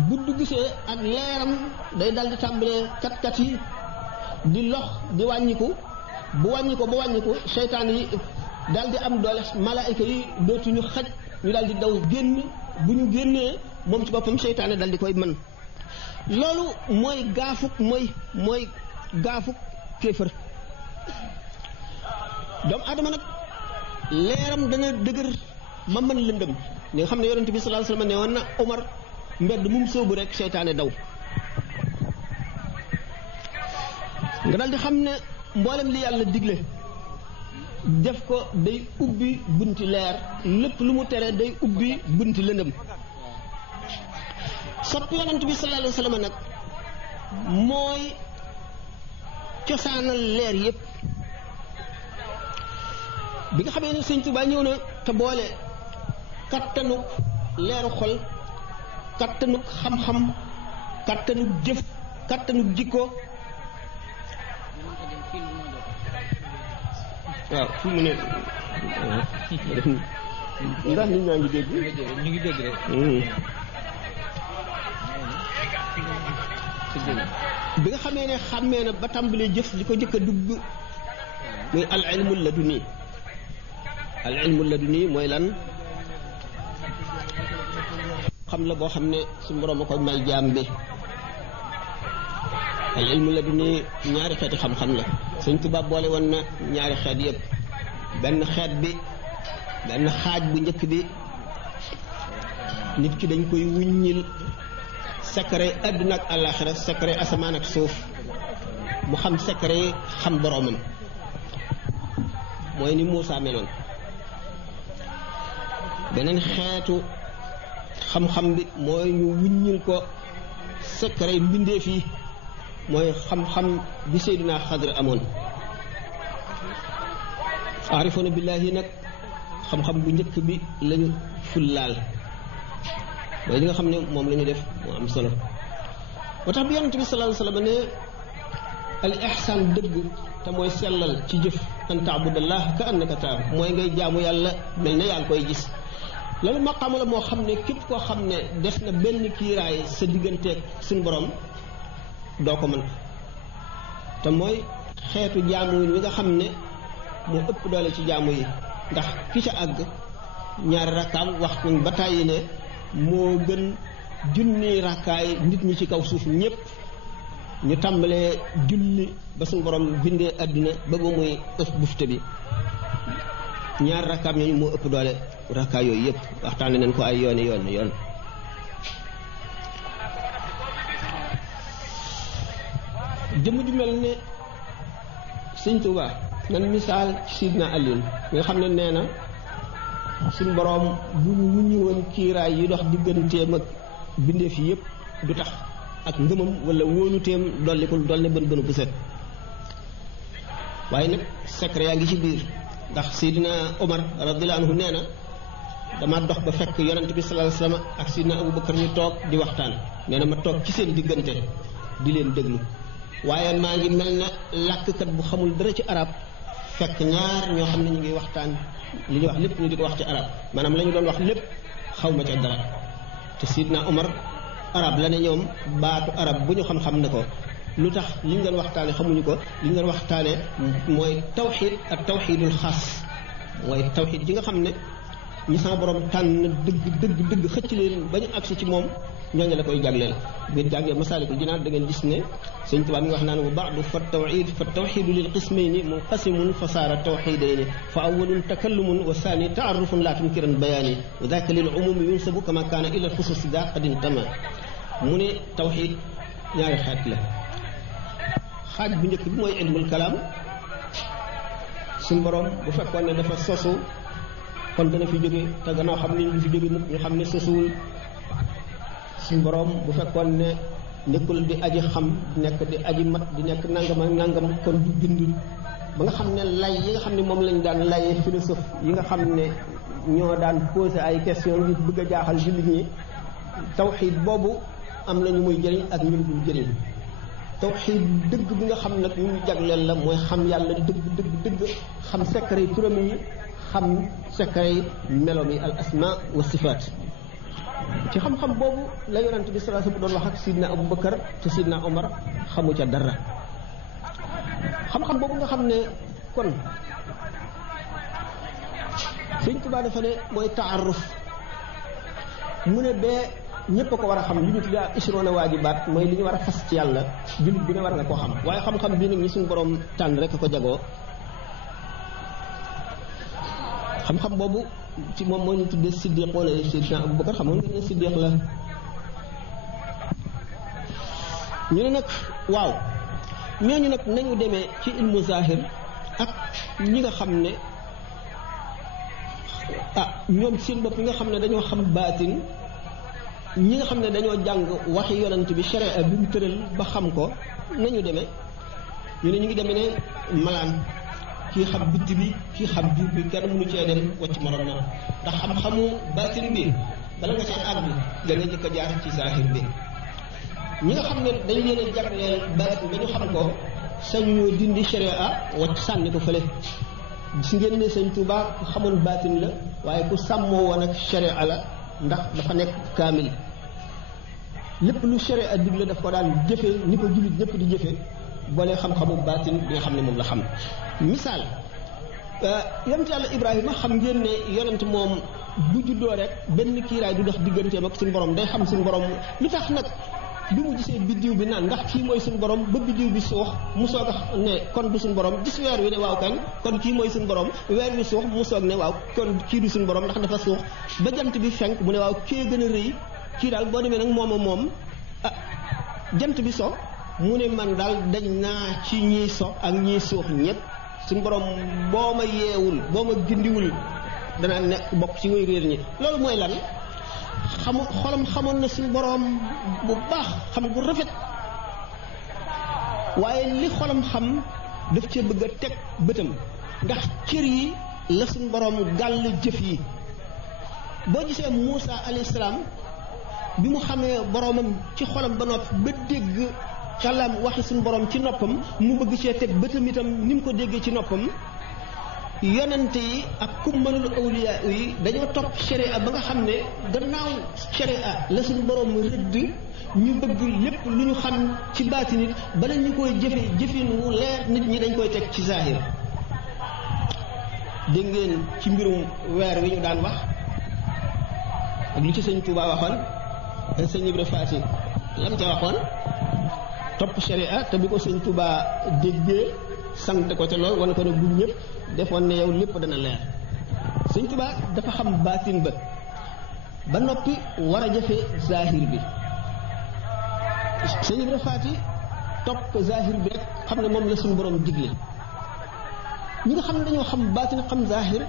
bu dugg see ak leeram day dal di tàmbalee kat yi di lox di wàññiku bu wàññiko ba wàññiku seytaane yi dal di am doole malaayka yi dootuñu xaj ñu dal di daw génn bu ñu génnee moom ci boppam seytaane dal di koy mën loolu mooy gaafuk kéefër doomu aadama nag leeram dana dëgër ma mën lëndëm ñi nga xam ne yonent bi sallallahu alayhi wasallam ne woon na Omar mbedd mum sóobu rek seytaane daw nga dal di xam ne mboolem li yàlla digle def ko day ubbi bunti leer lépp lu mu tere day ubbi bunti lëndëm sopp yonent bi sallallahu alayhi wasallam nag mooy cosaanal leer yépp bi nga xamee ne Sëñ Tuubaa ñëw na te boole kattanuk leeru xol kattanuk xam-xam kattanuk jëf kattanuk jikko waaw fi mu ne ndax nit ñaa ngi dégg ñu ngi dégg rek bi nga xamee ne xàmmee na ba tàmbalee jëf li ko jëkk a dugg muy al ilmu laduni al ilmu laduni mooy lan xam la boo xam ne su borom a koy may jaam bi al ilmu laduni ñaari xeeti xam-xam la Sëñ Tuubaa boole woon na ñaari xeet yëpp benn xeet bi benn xaaj bu njëkk bi nit ki dañ koy wuññil secret àdduna ak àllaaxira secret asamaan ak suuf mu xam secret yi xam boroomam mooy ni Muusaa meloon beneen xeetu xam-xam bi mooy ñu wuññil ko secret mbindeef yi mooy xam-xam bi Seydina Xadir amoon aarifoona billaahi nag xam-xam bu njëkk bi lañu fullaal mooy li nga xam ne moom la ñu def moo am solo moo tax bi Yonent bi sallallahu alayhi wa sallam ne al ihsaan dëgg te mooy sellal ci jëf an taabudallah ka annaka taraahu mooy ngay jaamu yàlla mel ne yaa ngi koy gis loolu maqaama la moo xam ne képp koo xam ne def na benn kiiraay sa digganteeg suñu borom doo ko mën te mooy xeetu jaamu wi nga xam ne moo ëpp doole ci jaamu yi ndax ki ca àgg ñaari rakkaam wax nañ ba tàyyi ne moo gën junni rakkaay nit ñi ci kaw suuf ñépp ñu tàmbalee julli ba suñu borom bindee àdduna ba ba muy ëf bufte bi ñaari rakkaam yooyu moo ëpp doole rakkaay yooyu yëpp waxtaane nañ ko ay yooni yoon jëmm ju mel ne Sëñ Tuubaa nan misaal ci Sidna Aliin nga xam ne nee na suñ boroom bu ñu wuññi woon kiiraay yi dox digganteem ak bindeef yi yëpp du tax ak ngëmam wala wóoluteem dollikul dool ne bën bënu bu set waaye nag secret yaa ngi ci biir ndax Seydina Omar radiyallahu anhu nee na dama dox ba fekk yonent bi sallallahu alayhi wasallam ak Seydina Abubakar ñu toog di waxtaan nee na ma toog ci seen diggante di leen déglu waaye maa ngi mel ne làkkkat bu xamul dara ci arab fekk ñaar ñoo xam ne ñu ngi waxtaan li ñuy wax lépp ñu di ko wax ci arab maanaam la ñu doon wax lépp xaw ma ca dara te Seydina Omar arab la ne ñoom baatu arab bu ñu xam-xam ne ko lu tax li ñu doon waxtaane xamuñu ko li ñu doon waxtaane mooy tawxid ak tawxidul xaas mooy tawxid ji nga xam ne ñi sama borom tànn dëgg xëcc leen ba ñu agsi ci moom ñooñu la koy jagleel bu jàngee masaalikul jinaan da ngeen gis ne Sëñ Tuubaa mi ngi wax naan wa baadu fa tawxidu lil qismayni munqasimun fa saara tawxidayni fa awwalun takallumun wa saani taarufun laa tunkiran bayaani wa daaka lil umumi yunsabu kama kaana ila xususi daa qadin tama mu ne tawxid ñaari xeet la xaaj bu njëkk bi mooy ilmul kalaam suñu borom bu fekkoon ne dafa sosu kon dana fi jóge te gannaaw xam ne du fi jóge mukk ñu xam ne sosuwul suñu borom bu fekkoon ne nekkul di aji xam nekk di aji mat di nekk nangam ak nangam kon du bind ba nga xam ne lay yi nga xam ne moom lañ daan layee philosophe yi nga xam ne ñoo daan posé ay question ngir bëgg a jaaxal jullit ñi tawxiid boobu am na ñu muy jëriñ ak ñu dul jëriñ tawxiid dëgg bi nga xam nag ñu jagleel la mooy xam yàlla dëgg xam secret turam yi xam secret melo mi al asma wa sifaat ci xam-xam boobu la yonent bi sallallahu alayhi wasallam doon wax ak Sidna Abubakar te Sidna Omar xamu ca dara xam-xam boobu nga xam ne kon Sëñ Tuubaa dafa ne mooy taaruf mu ne bee ñëpp a ko war a xam li ñu tuddee ishrona waajibaat mooy li ñu war a fas ci yàlla jullit bi ne war nga koo xam waaye xam-xam bii nag ñi suñu borom tànn rek a ko jagoo xam-xam boobu ci moom moo ñu tuddee siddiq wala Seydina Abubakar xamoon ngeen ne siddiq la ñu ne nag waaw ñooñu nag nañu demee ci ilmu zahir ak ñi nga xam ne ñoom seen bopp ñi nga xam ne dañoo xam baatin ñi nga xam ne dañoo jàng waxi yonent bi sharia bi mu tëral ba xam ko nañu demee ñu ne ñu ngi demee ne malaan kii xam bitti bi kii xam biir bi kenn mënu cee dem wacc morom na ndax xam-xamu baatin bi bala nga cee àgg da nga jëkk a jaar ci zahir bi ñi nga xam ne dañ leen a jagleel baatin ba ñu xam ko sañu ñoo dindi sharia wacc sànni ko fële gis ngeen ne Sëñ Tuubaa ku xamoon baatin la waaye ku sàmmoo woon ak sharia la ndax dafa nekk kaamil lépp lu sharia digle daf ko daan jëfe ni ko jullit ñëpp di jëfe boole xam-xamu baatin bi nga xam ne moom la xam misaal yonent yàlla Ibrahima xam ngeen ne yonent moom bu juddoo rek benn kiiraay du dox digganteem ak suñu borom day xam suñu borom lu tax nag bi mu gisee biddiw bi naan ndax kii mooy suñu borom ba biddiw bi suux mu soog a ne kon du suñu borom gis weer wi ne waaw kañ kon kii mooy suñu borom weer wi suux mu soog ne waaw kon kii du suñu borom ndax dafa suux ba jant bi fenk mu ne waaw kii gën a rëy kii daal boo demee nag moom jant bi so mu ne man daal dañ naa ci ñiy so ak ñiy suux ñëpp suñu borom boo ma yeewul boo ma gindiwul danaa nekk bokk ci way réer ñi. loolu mooy lan xolam xamoon na suñu borom bu baax xam bu rafet waaye li xolam xam daf cee bëgg a teg bëtam ndax cër yi la suñu borom gàll jëf yi. boo gisee Muusa alayhi salaam bi mu xamee boromam ci xolam ba noppi ba dégg kàllaam waxi suñu borom ci noppam mu bëgg cee teg bëtam itam ni mu ko déggee ci noppam. yonente yi ak kummalul awliya yi dañoo topp sharia ba nga xam ne gannaaw sharia la suñu borom rëdd ñu bëgg lépp lu ñu xam ci baati nit bala ñu koy jëfin wu leer nit ñi dañ koy teg ci zahir. dégg ngeen ci mbirum weer wi ñu daan wax ak li ci sëñ Touba waxoon sëñ Ibra Faati lam ca waxoon topp sharia te bi ko sëñ Touba déggee sant ko ca lool wane ko ne bu ñëpp defoon ne yow lépp dana leer. sëñ Touba dafa xam baatin ba noppi war a jëfe zahir bi. sëñ Ibra Faati topp zahir bi rek xam ne moom la suñu borom digle. ñi nga xam ne dañoo xam baatin xam zahir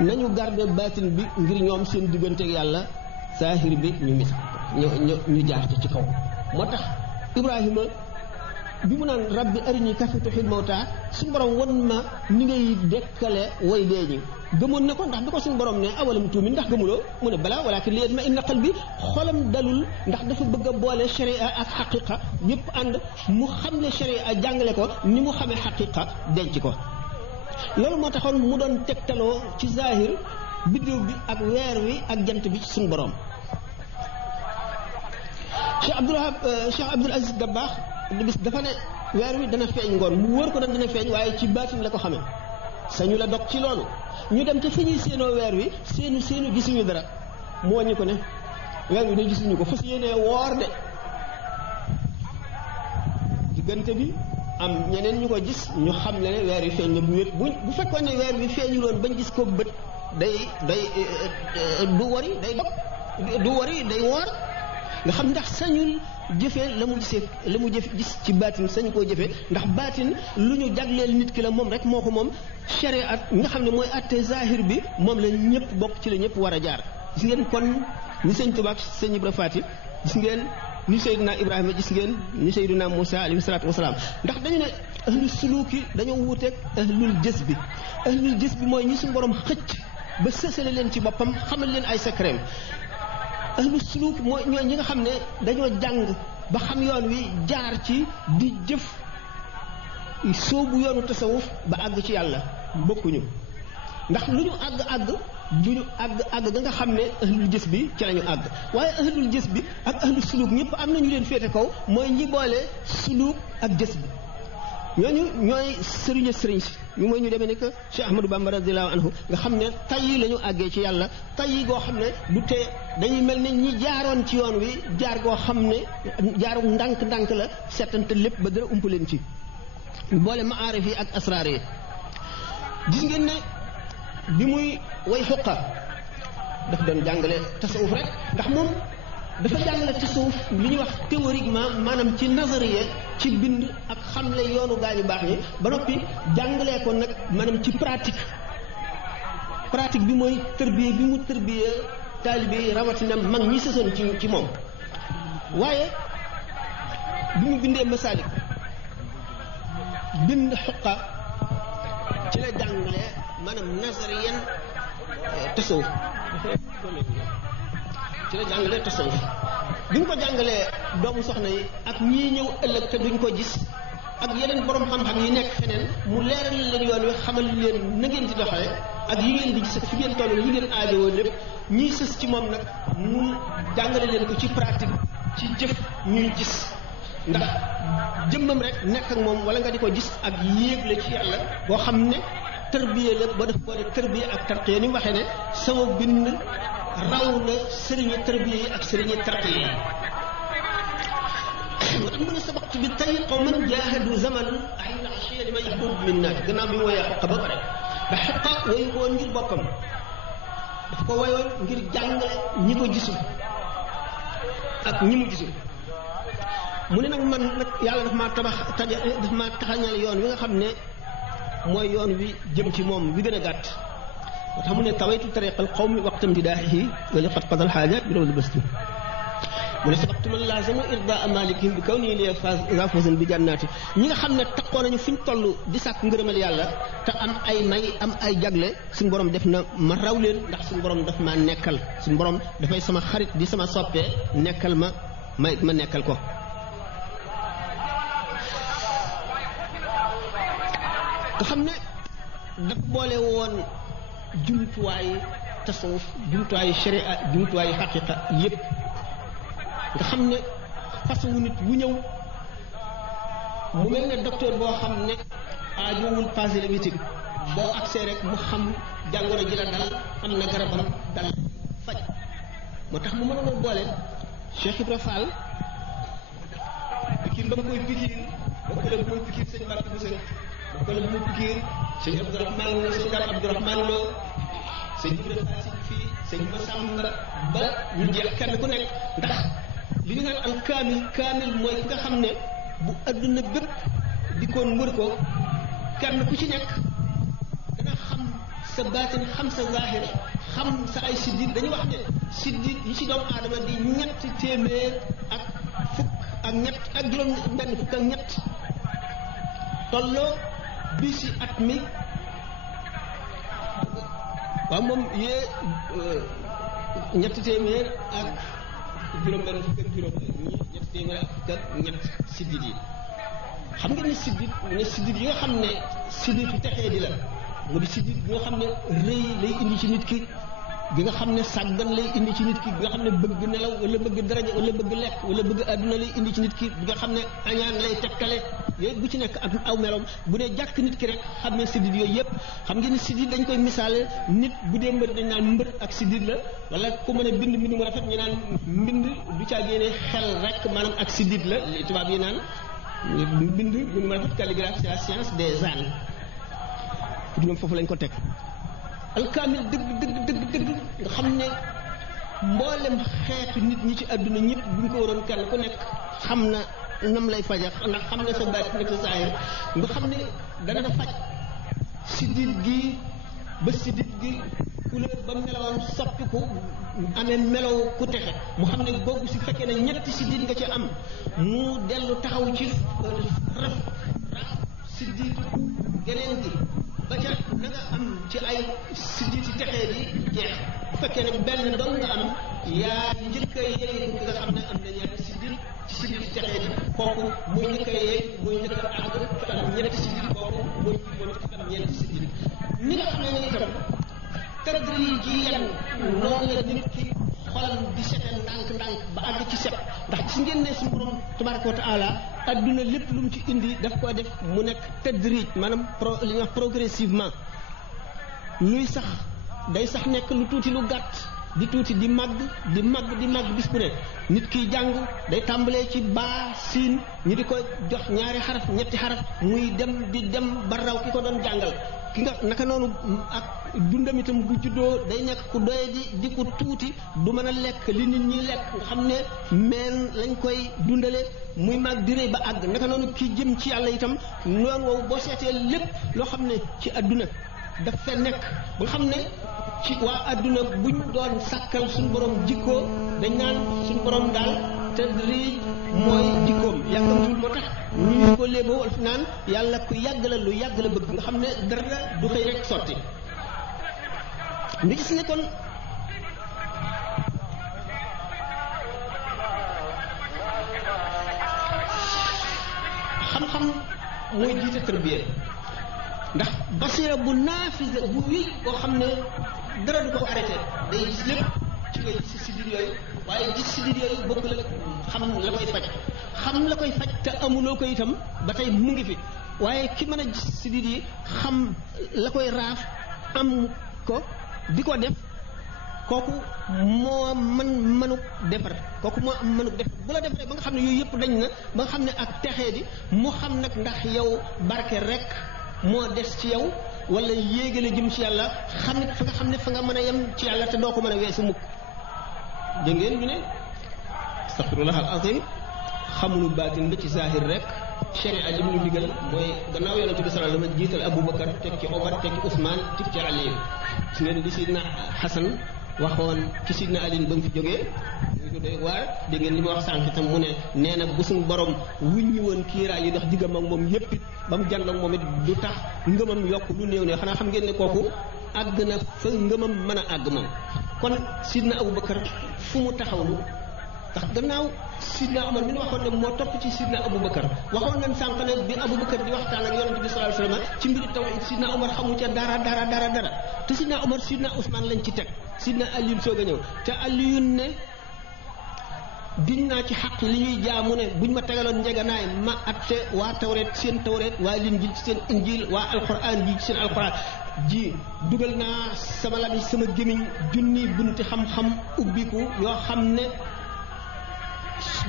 nañu garder baatin bi ngir ñoom seen diggante ak yàlla zahir bi ñu jaar ci kaw. moo tax Ibrahima bi mu naan rabbi arini kayfa tuhyil mawta suñu borom won ma ni ngay dekkale way dee ñi gëmoon na ko ndax bi ko suñu borom ne awalam tuumin ndax gëmuloo mu ne balaa walakin liyatma'inna qalbi xolam dalul ndax dafa bëgg a boole sharia ak xaqiqa yépp ànd mu xamle sharia jàngale ko ni mu xamee xaqiqa denc ko. loolu moo taxoon mu doon tegtaloo ci zahir biddiw bi ak weer wi ak jant bi ci suñu borom. Cheikh Abdoul Aziz Dabakh bis dafa ne weer wi dana feeñ ngoon mu wóor ko dana feeñ waaye ci baatin la ko xamee sañu la dog ci loolu. ñu dem ca fi ñuy séenoo weer wi seenu gisuñu dara mu wàññi ko ne weer wi de gisuñu ko fas yéenee woor de. diggante bi am ñeneen ñu ko gis ñu xam ne weer wi feeñ na bu wér bu fekkoon ne weer wi feeñuloon bañ gis ko bët du wari day dog du wari day woor nga xam ndax sañul jëfee la mu gis ci baatin sañu koo jëfee ndax baatin lu ñu jagleel nit ki la moom rek moo ko moom. shariat nga xam ne mooy atte zahir bi moom la ñëpp bokk ci la ñëpp war a jaar. gis ngeen kon ni sëñ Tuubaa ak sëñ Ibra Faati gis ngeen ni Seydina Ibrahima gis ngeen ni Seydina Muusa alayhi salaatu wasalaam ndax dañu ne ahlu suluki dañoo wuuteeg ahlul jës bi. ahlul jës bi mooy ñi suñu borom xëcc ba sësale leen ci boppam xamal leen ay secret. ahlu suluk mooy ñi nga xam ne dañoo jàng ba xam yoon wi jaar ci di jëf soobu yoonu tasawuf ba àgg ci yàlla bokkuñu ndax lu ñu àgg du ñu àgg ga nga xam ne ahlul jës bi ci lañu àgg waaye ahlul jës bi ak ahlu suluk ñëpp am na ñu leen féete kaw mooy ñi boole suluk ak jës bi. ñooñu ñooy sëriñ si ñu mooy ñu demee ne que Cheikh Ahmadou Bamba radiyallahu anhu nga xam ne tay la ñu àggee ci yàlla tay goo xam ne du tee dañuy mel ne ñi jaaroon ci yoon wi jaar goo xam ne jaaru ndànk-ndànk la seetante lépp ba dara ump leen ci boole maarif yi ak asraar yi. gis ngeen ne bi muy way xuqa daf doon jàngale tasawuf rek ndax moom dafa jàngale tasawuf li ñuy wax théoriquement maanaam ci nazariya ci bind ak xamle yoonu gaañu baax ñi ba noppi jàngalee ko nag maanaam ci pratique bi mooy tërbiye bi mu tërbiye taalibe yi rawatina mag ñi sësoon ci moom. waaye bi mu bindee masaalik bind xuqa ci la jàngalee maanaam nazariyan tasawuf ci la jàngalee tasawuf bi ñu ko jàngalee doomu soxna yi ak ñii ñëw ëllëg te duñ ko gis ak yeneen borom xam-xam yi nekk feneen mu leeral leen yoon wi xamal leen na ngeen di doxee ak yi ngeen di gis ak fi ngeen toll yi ngeen aajowoo lépp ñiy sës ci moom nag mu jàngale leen ko ci pratique ci jëf ñuy gis ndax jëmmam rek nekk ak moom wala nga di ko gis ak yéeg la ci yàlla boo xam ne tërbiye la boo def boole tërbiye ak tarqiya ni mu waxee ne sama bind raw na sëriñi tërbiye yi ak sëriñi tarqiya yi moo tax mu ne sabaqtu bi tay qawman jaahadu zamanan ahina ashiya li ma yahbub min naat gannaaw bi mu woyee xoqa ba pare ndax xoqa woyu ko woon ngir boppam daf ko woyoon ngir jàngale ñi ko gisul ak ñi mu gisul mu ne nag man nag yàlla daf maa taxañal yoon wi nga xam ne mooy yoon wi jëm ci moom wi gën a gàtt moo tax mu ne tawaytu tariqal qawmi waqtam tidaahihi wa liqad qadal xaajaat bi rawli bastu mu ne sabaqtu man laazamu irdaa malikihim bi kawni li fawzan bi jannaati ñi nga xam ne taxoo nañu fi ñu toll di sàkk ngërëmal yàlla te am ay may am ay jagle suñu borom def na ma raw leen ndax suñu borom daf maa nekkal suñu borom dafay sama xarit di sama soppee nekkal ma nekkal ko. nga xam ne dafa boole woon jumtuwaayu tasawuf jumtuwaayu sharia jumtuwaayu xaqiqa yépp nga xam ne façon nit wu ñëw mu mel ne docteur boo xam ne aajowul passé la witig boo accès rek mu xam jàngoro ji la dal am na garabam dal faj moo tax mu mënoon a boole Cheikh Ibra Fall pikiir ba mu koy pikiir ba ko la bu muy pikiir sëñ Mbacke Bousso ba ko la bu muy pikiir sëñ Abdourahmane Lo sëñ Dame Abdourahmane Lo sëñ Ibra Fall si fii sëñ Massamba ba ñu jeex kenn ku nekk ndax li ñu naan al kaamil mooy ki nga xam ne bu adduna bépp di koon wër ko kenn ku ci nekk dana xam sa baatin xam sa zaahir xam sa ay siddit dañuy wax ne siddit yi ci doomu aadama di ñett téeméer ak fukk ak ñett ak juróom benn fukk ak ñett tolloo bi si at mi waaw moom yee ñetti téeméer ak juróom benn fukk ak juróom ñetti téeméer ak fukk ak ñett siddit yi xam nga ne siddit yi nga xam ne siddit yu texee di la mu di siddit bi nga xam ne rëy lay indi ci nit ki gi nga xam ne sàggan lay indi ci nit ki bi nga xam ne bëgg nelaw wala bëgg daraja wala bëgg lekk wala bëgg àdduna lay indi ci nit ki bi nga xam ne añaan lay tekkale yooyu bu ci nekk ak aw meloom bu dee jàkk nit ki rek xam ne siddit yooyu yëpp xam ngeen ne siddit dañ koy misaale nit bu dee mbër dañ naan mbër ak siddit la wala ku mën a bind mbind mu rafet ñu naan mbind du caa génne xel rek maanaam ak siddit la li tubaab yi naan bind mbind mu rafet calligraphie c'est la science des ânes ñoom foofu lañ ko teg alkaamil dëgg nga xam ne mboolem xeetu nit ñi ci àdduna ñëpp bu ñu ko waroon kenn ku nekk xam na nam lay faja ndax xam na sa baat nekk sa saayir nga xam ne dana da faj siddit gi ba siddit gi couleur ba meloon soppiku amee melow ku texe mu xam ne boobu si fekkee ne ñetti siddit nga ci am mu dellu taxaw ci raf sidditu geneen gi ba ca na nga am ci ay sidditi texee di jeex bu fekkee ne benn doon nga am yaa njëkk a yeey ki nga xam ne am na ñetti siddit ci sidditi texee di kooku mooy njëkk a yeey mooy njëkk a àgg te am ñetti siddit kooku mooy njëkk am ñeenti siddit ni nga xam ne itam tadri ji yan noonu la nit ki xolam di sete ndànk-ndànk ba àgg ci set ndax gis ngeen ne suñu borom tabaraka wa taala adduna lépp lu mu ci indi daf ko def mu nekk tadrij maanaam li ñuy wax progressivement luy sax day sax nekk lu tuuti lu gàtt di tuuti di màgg di màgg bis bu ne nit kiy jàng day tàmbalee ci baa siin ñi di ko jox ñaari xaraf ñetti xaraf muy dem di dem ba raw ki ko doon jàngal ki nga naka noonu ak dundam itam bu juddoo day nekk ku doye di ku tuuti du mën a lekk li nit ñi lekk xam ne meen lañ koy dundale muy mag di rëy ba àgg naka noonu ki jëm ci yàlla itam noonu woowu boo seetee lépp loo xam ne ci àdduna daf fee nekk ba nga xam ne ci waa àdduna buñ doon sàkkal suñu borom jikkoo dañ naan suñu borom daal tadrij mooy jikkoom yàkkamtul moo tax ñu ko léeboo wala fi naan yàlla ku yàgg la lu yàgg la bëgg nga xam ne dara du xëy rek sotti nga gis ne kon xam-xam mooy jiite tërbiya ndax basira bu naafisa bu wéy boo xam ne dara du ko arrêté day gis lépp ci ngay gis siddit yooyu waaye gis siddit yooyu bokk la xam la koy faj xam la koy faj te amuloo ko itam ba tey mu ngi fi waaye ki mën a gis siddit yi xam la koy raaf am ko di ko def kooku moo mënuk defar kooku moo am mënuk defar bu la defaree ba nga xam ne yooyu yëpp dañ na ba nga xam ne ak texee di mu xam nag ndax yow barke rek moo des ci yow wala yéegale jëm ci yàlla xam ne fa nga xam ne fa nga mën a yem ci yàlla te doo ko mën a weesu mukk dégg ngeen ñu ne astaghfirullah al azim xamuñu baatin ba ci zahir rek sharia li mu ñu digal mooy gannaaw yonente bi sallallahu alayhi wasallam jiital Aboubacar teg ci Omar teg ci Ousmane teg ci Ali gis ngeen li Sidna Hasan waxoon ci Sidna Ali ba mu fi jógee ñu doy waar dégg ngeen li ma wax sànq itam mu ne nee na bu suñu borom wuññi woon kiiraay yi dox diggam ak moom yépp it ba mu jànd ak moom it du tax ngëmam yokk lu néew ne xanaa xam ngeen ne kooku àgg na fa ngëmam mën a àgg moom kon Sidna Aboubacar fu mu taxawlu ndax gannaaw Sidna Omar mi ñu waxoon ne moo topp ci Sidna Aboubacar waxoon nañ sànq ne bi Aboubacar di waxtaan ak yonent bi sallallahu alayhi wasallam ci mbiri tawhid Sidna Omar xamu ca dara te Sidna Omar Sidna Ousmane lañ ci teg Sidna Aliou soog a ñëw te Aliou ne giñ naa ci xaq li ñuy jaamu ne buñ ma tegaloon njeganaay ma atte waa tawreet seen tawreet waa linjil ci seen injil waa alquran ji ci seen alquran ji dugal naa sama lamiñ sama gémiñ junni bunti xam-xam ubbiku yoo xam ne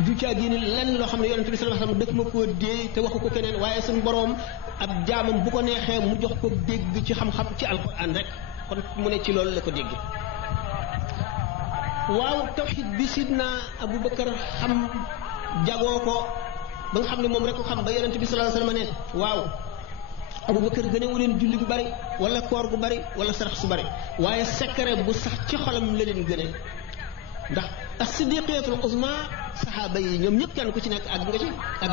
du caa génne lenn loo xam ne yonent bi sallallahu alayhi wasallam daf ma koo déey te waxu ko keneen waaye suñu boroom ab jaamam bu ko neexee mu jox ko dégg ci xam-xam ci alquran rek kon mu ne ci loolu la ko dégg waaw tawxid bi sidna Aboubacar xam jagoo ko ba nga xam ne moom rek ko xam ba yonent bi sallallahu alayhi wasallam ne waaw Aboubacar gënewu leen julli gu bari wala koor gu bari wala sarax su bari waaye secret bu sax ci xolam la leen gëne ndax as-siddiqiyatul uzma saxaaba yi ñoom ñëpp kenn ku ci nekk àgg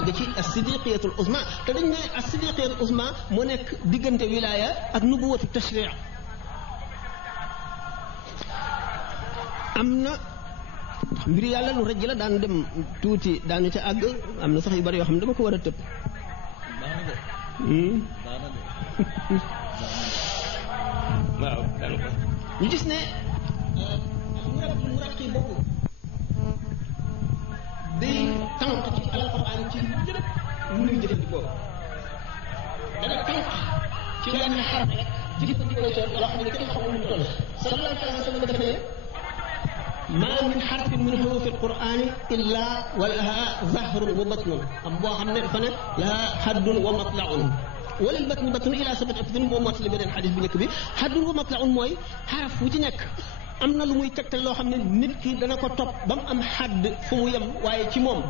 nga ci as-siddiqiyatul uzma te dañ ne as-siddiqiyatul uzma moo nekk diggante wilaya ak nubuwatu tashri' am na mbiri yàlla lu rëj la daan dem tuuti daanu ca àgg am na sax yu bari yoo xam ne dama ko war a tëb waaw daanu ko ñu gis ne muraqi boobu day tànk ci alquran ci lépp lu muy jëfandikoo dana tànk ci wenn xaraf rek jëfandikoo ci loo xam ne kenn xamul lu mu toll sallallahu alayhi wa sallam dafa ne ma min xarfin min xurufi alqurani illa wa laha zahrun wa batnun am boo xam ne dafa ne laha haddun wa matlaun walil batni batnun ila sabati abdin moo mottali beneen xadis bu njëkk bi haddun wa matlaun mooy xaraf wu ci nekk am na lu muy tegtal loo xam ne nit ki dana ko topp ba mu am xadd fu mu yem waaye ci moom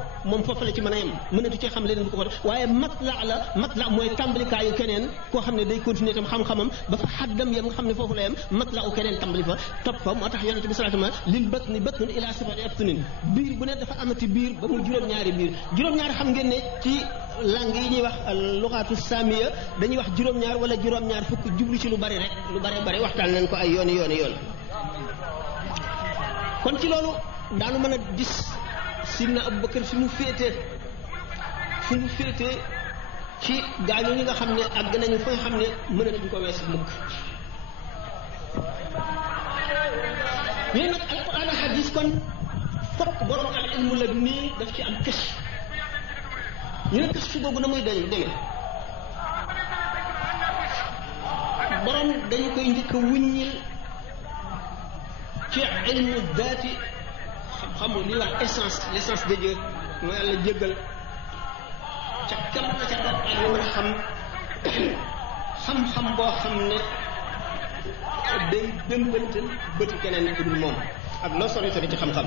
foofu la ci mën a yem mënatu ci xam leneen du ko def waaye matla mooy tàmbalikaayu keneen koo xam ne day continuer tam xam-xamam ba fa xaddam yem nga xam ne foofu la yem matla u keneen tàmbali fa topp fa moo tax yonente bi sallallahu alayhi wasallam lil batni batnun ila sifati abtunin biir bu ne dafa amati biir ba mu juróom-ñaari biir juróom-ñaari xam ngeen ne ci langue yi ñuy wax lughatu samiya dañuy wax juróom-ñaar wala juróom-ñaar fukk jublu ci lu bari rek lu bari waxtaan nañ ko ay yoon kon ci loolu daanu mën a gis Sidna Aboubacar fi mu féetee ci gaañoo ñi nga xam ne àgg nañu fa nga xam ne mënatuñ ko wees mukk ñu ne nag alquran ak hadis kon fokk borom al ilmu la nii daf ci am kës ñu ne kës fi boobu na muy demee borom dañu koy njëkk a wuññil ci ilmu daati xam-xamu li wax essence l'essence de Dieu moo yàlla jéggal ca kam na ca dara ñu mën a xam-xam boo xam ne day dëmbantal bëti keneen ku dul moom ak loo sori ci xam-xam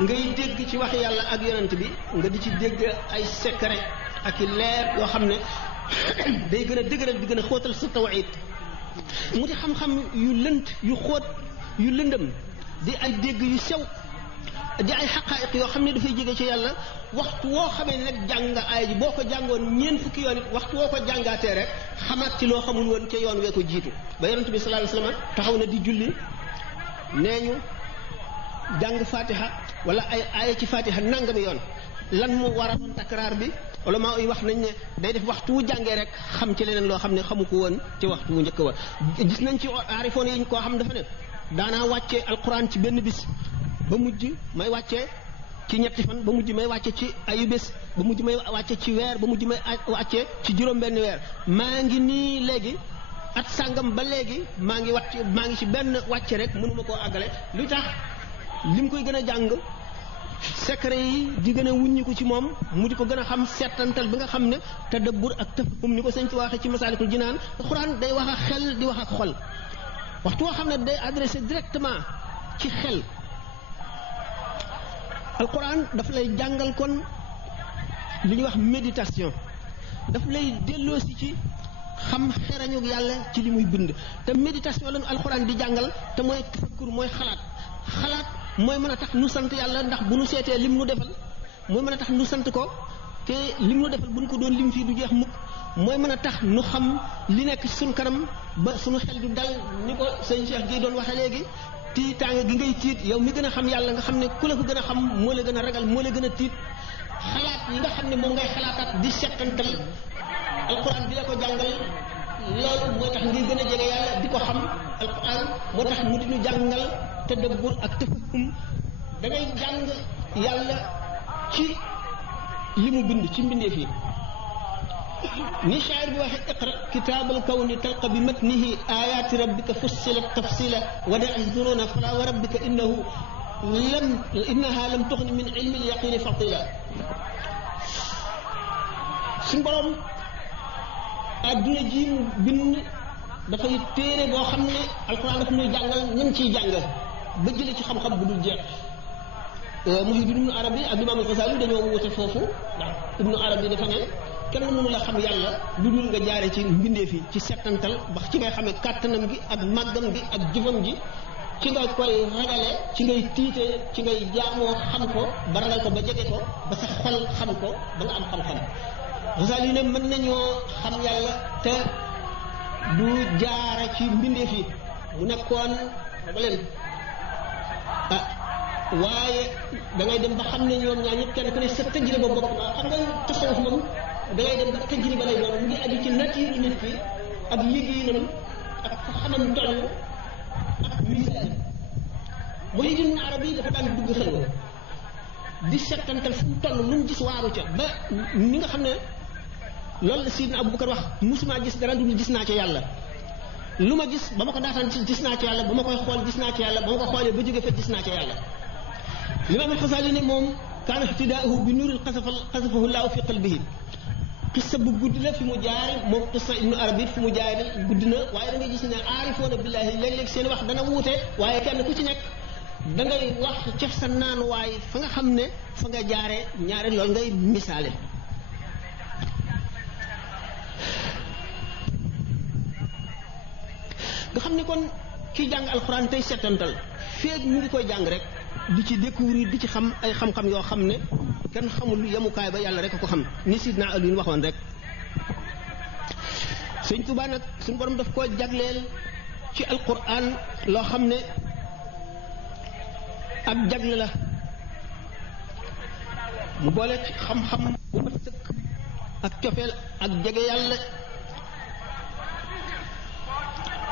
ngay dégg ci wax yàlla ak yonent bi nga di ci dégg ay secret ak i leer yoo xam ne day gën a dëgëral di gën a xóotal sa tawhid mu di xam-xam yu lënt yu xóot yu lëndëm di ay dégg yu sew di ay xaqaayiq yoo xam ne dafay jóge ci yàlla waxtu woo xamee ne nag jàng nga aaya ji boo ko jàngoon ñeent fukki yoon it waxtu woo ko jàngaatee rek xamaat ci loo xamul woon ca yoon wee ko jiitu ba yonent bi sallallahu alayhi wasallam taxaw na di julli nee ñu jàng fatiha wala ay aaya ci fatiha nangami yoon lan mu waraloon takraar bi wala maa yi wax nañ ne day def waxtu wu jàngee rek xam ci leneen loo xam ne xamu ko woon ci waxtu wu njëkk wa gis nañ ci aarifoon yi koo xam dafa ne daanaa wàccee alquran ci benn bis ba mujj may wàccee ci ñetti fan ba mujj may wàcce ci ayu bés ba mujj may wàcce ci weer ba mujj may wàcce ci juróom-benn weer maa ngi nii léegi at sàngam ba léegi maa ngi ci benn wàcce rek mënuma koo àggale lu tax lim koy gën a jàng secret yi di gën a wuññiku ci moom mu di ko gën a xam settantal bi nga xam ne tadabbur ak tafahum ni ko sëñ ci waxee ci Masaalikul Jinaan alxuraan day wax ak xel di wax ak xol waxtu woo xam ne day adressé directement ci xel alquran daf lay jàngal kon li ñuy wax méditation daf lay delloosi ci xam xerañu yàlla ci li muy bind te méditation lañu alxuraan di jàngal te mooy tafakkur mooy xalaat mooy mën a tax nu sant yàlla ndax bu nu seetee lim nu defal mooy mën a tax nu sant ko te lim nu defal bu nu ko doon lim fii du jeex mukk mooy mën a tax nu xam li nekk ci suñu kanam ba suñu xel du dal ni ko sëñ Cheikh gi doon waxe léegi tiitaanga gi ngay tiit yow mi gën a xam yàlla nga xam ne ku la ko gën a xam moo la gën a ragal moo la gën a tiit xalaat yi nga xam ne moom ngay xalaataat di settantal alquran bi la ko jàngal loolu moo tax ngay gën a jege yàlla di ko xam alquran moo tax mu di ñu jàngal tadabbur ak tafahum da ngay jàng yàlla ci li mu bind ci mbindeef yi ni shaa'ir bi waxe iqra kitaabal kawni talqa bi matnihi ayaati rabbika fussilat tafsila wa da'izuruna fala wa rabbika innaha lam tuxni min ilmi al-yaqini fatila suñu borom adduna ji mu bind dafay téere boo xam ne alquran daf ñuy jàngal ñan ciy jàng ba jële ci xam-xam bu dul jeex Muhyiddin Ibnu Arabi ak Imaam al-Ghazali dañoo wute foofu ndax Ibnu Arabi dafa ne kenn mënu la xam yàlla lu dul nga jaare ci mbindeef yi ci settantal ba ci ngay xamee kàttanam gi ak màggam gi ak jëfam ji ci nga koy ragale ci ngay tiitee ci ngay jaamoo xam ko ba ragal ko ba jege ko ba sa xol xam ko ba nga am xam-xam Ghazali ne mën nañoo xam yàlla te du jaare ci mbindeef yi mu nekkoon dama leen waaye da ngay dem ba xam ne ñoom ñaar ñëpp kenn ku ne sa tajriba bopp na xam nga tasawuf moom da ngay dem ba tajriba lay doon mu ngi aju ci nature nit ki ak liggéeyam ak fa xamam toll ak misaal Muhyiddin Ibn Arabi dafa daan dugg xel di settantal fu mu toll lu mu gis waaru ca ba ni nga xam ne loolu la Sidna Abubakar wax musuma gis dara dul gis naa ca yàlla lu ma gis ba ma ko daataan gis naa ca yàlla ba ma koy xool gis naa ca yàlla ba ma ko xoolee ba jóge fa gis naa ca yàlla Imaam al-Xasaali ne moom kaana ihtidaahu bi nuurin qasafahu llaahu fi qalbihi qissa bu gudd la fi mu jaare moom qissa Ibnu Arabi fi mu jaare gudd na waaye da ngay gis ne aarifoona billaahi léeg-léeg seen wax dana wuute waaye kenn ku ci nekk da ngay wax ca sa naanuwaay fa nga xam ne fa nga jaare ñaare loolu ngay misaale nga xam ne kon kii jàng alxuraan tey settantal feeg ñu ngi koy jàng rek di ci découvrir di ci xam ay xam-xam yoo xam ne kenn xamul yemukaay ba yàlla rek a ko xam ni Sidna Ali waxoon rek Sëñ Tuubaa nag suñu borom daf koo jagleel ci alxuraan loo xam ne ak jagle la mu boole ci xam-xam bu mat sëkk ak cofeel ak jege yàlla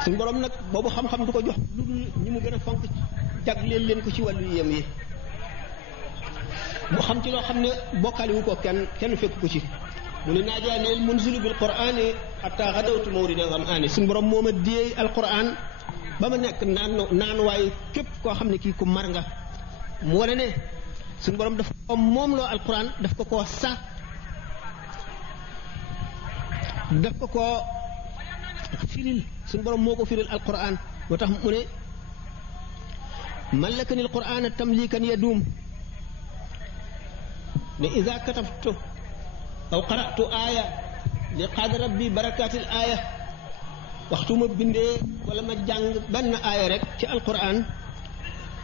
suñu borom nag boobu xam-xam du ko jox lu dul ñi mu gën a fonk jagleel leen ko ci wàllu yem yi mu xam ci loo xam ne bokkaale wu ko kenn fekk ko ci mu ne naajaaneel munzilu bil qur'ani hatta gadawtu mawrida zam'ani suñu borom moo ma diyee alquran ba ma nekk naan waaye képp koo xam ne kii ku mar nga mu wane ne suñu borom daf ko moom loo alquran daf ko koo sa daf ko koo firil suñu borom moo ko firil alquran moo tax mu ne mallakani alquran tamlikan yadum ne ida katabtu aw qara'tu aaya li qaada rabbi barakatil aaya waxtu ma bindee wala ma jàng benn aaya rek ci alquran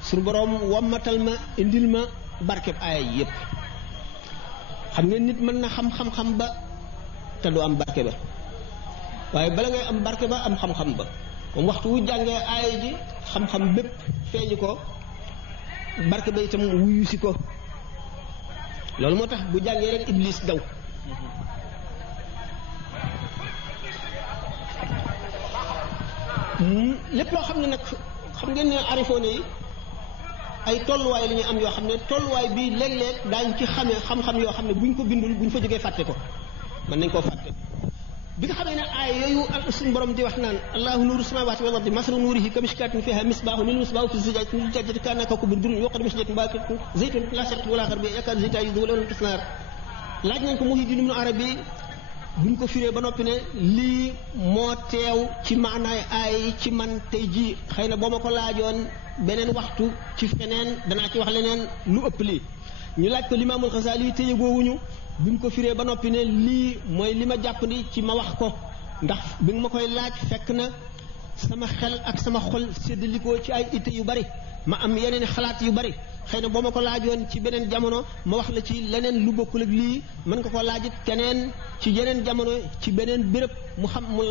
suñu borom wammatal ma indil ma barkeb aaya yi yëpp xam ngeen nit mën na xam-xam ba te du am barke ba waaye bala ngay am barke ba am xam-xam ba moom waxtu wu jàngee aaya ji xam-xam bépp feeñu ko barke ba itam wuyu si ko loolu moo tax bu jàngee rek iblis daw lépp loo xam ne nag xam ngeen ne arifoone yi ay tolluwaay la ñuy am yoo xam ne tolluwaay bii léeg-léeg daañ ci xamee xam-xam yoo xam ne buñ ko bindul buñ fa jógee fàtte ko mën nañ koo fàtte bi nga xamee ne aay yooyu suñu borom di wax naan allahu nuuru samaawaati wal ardi masalu nuurihi kamishkaatin fiihaa misbaahun lil misbaahu fi zujaajatin ka'annahaa kawkabun durrun yuuqadu min shajaratin mubaarakatin zaytuunatin laa sharqiyyattin wa laa gharbiyyatin yakaadu zaytuhaa yudhi'u walaw lam yamsashu naar laaj nañ ko Muhyiddin Ibnu Arabi buñ ko firee ba noppi ne lii moo teew ci maanaay aay ci man tey jii xëy na boo ma ko laajoon beneen waxtu ci feneen danaa ci wax leneen lu ëpp lii ñu laaj ko limaamul Xasaali te yëgoowuñu bi mu ko firee ba noppi ne lii mooy li ma jàpp ni ci ma wax ko ndax bi nga ma koy laaj fekk na sama xel ak sama xol séddalikoo ci ay itte yu bari ma am yeneen xalaat yu bari xëy na boo ma ko laajoon ci beneen jamono ma wax la ci leneen lu bokkul ak lii mën nga ko laajit keneen ci yeneen jamono ci beneen béréb mu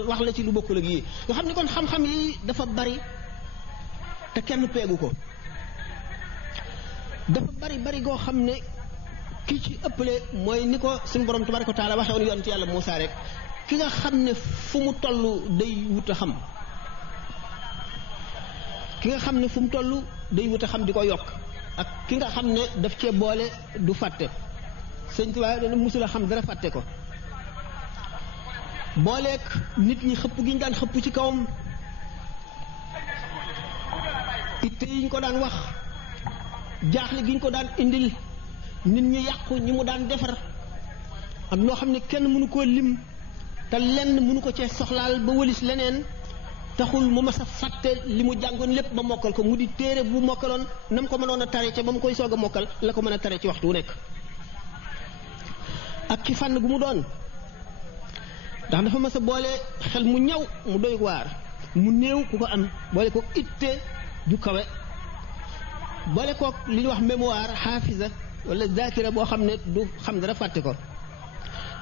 wax la ci lu bokkul ak yii nga xam ne kon xam-xam yi dafa bari te kenn peegu ko dafa bari goo xam ne ki ci ëppale mooy ni ko suñu borom tabaraka wa taala waxee woon yonent yàlla Muusaa rek ki nga xam ne fu mu toll day wut a xam ki nga xam ne fu mu toll day wut a xam di ko yokk ak ki nga xam ne daf cee boole du fàtte sëñ Tuubaa dana musula xam dara fàtte ko booleeg nit ñi xëpp gi ñu daan xëpp ci kawam itte yi ñu ko daan wax jaaxle gi ñu ko daan indil nit ñi yàqu ñi mu daan defar ak loo xam ne kenn mënu koo lim te lenn mënu ko cee soxlaal ba wëlis leneen taxul mu mas a fàtte li mu jàngoon lépp ba mokkal ko mu di téere bu mokkaloon na mu ko mënoon a tare ca ba mu koy soog a mokkal la ko mën a tare ci waxtu wu nekk ak ci fànn gu mu doon ndax dafa mas a boole xel mu ñaw mu doy waar mu néew ku ko am boole ko itte ju kawe boole kook li ñuy wax mémoire xaafisa wala zakira boo xam ne du xam dara fàtte ko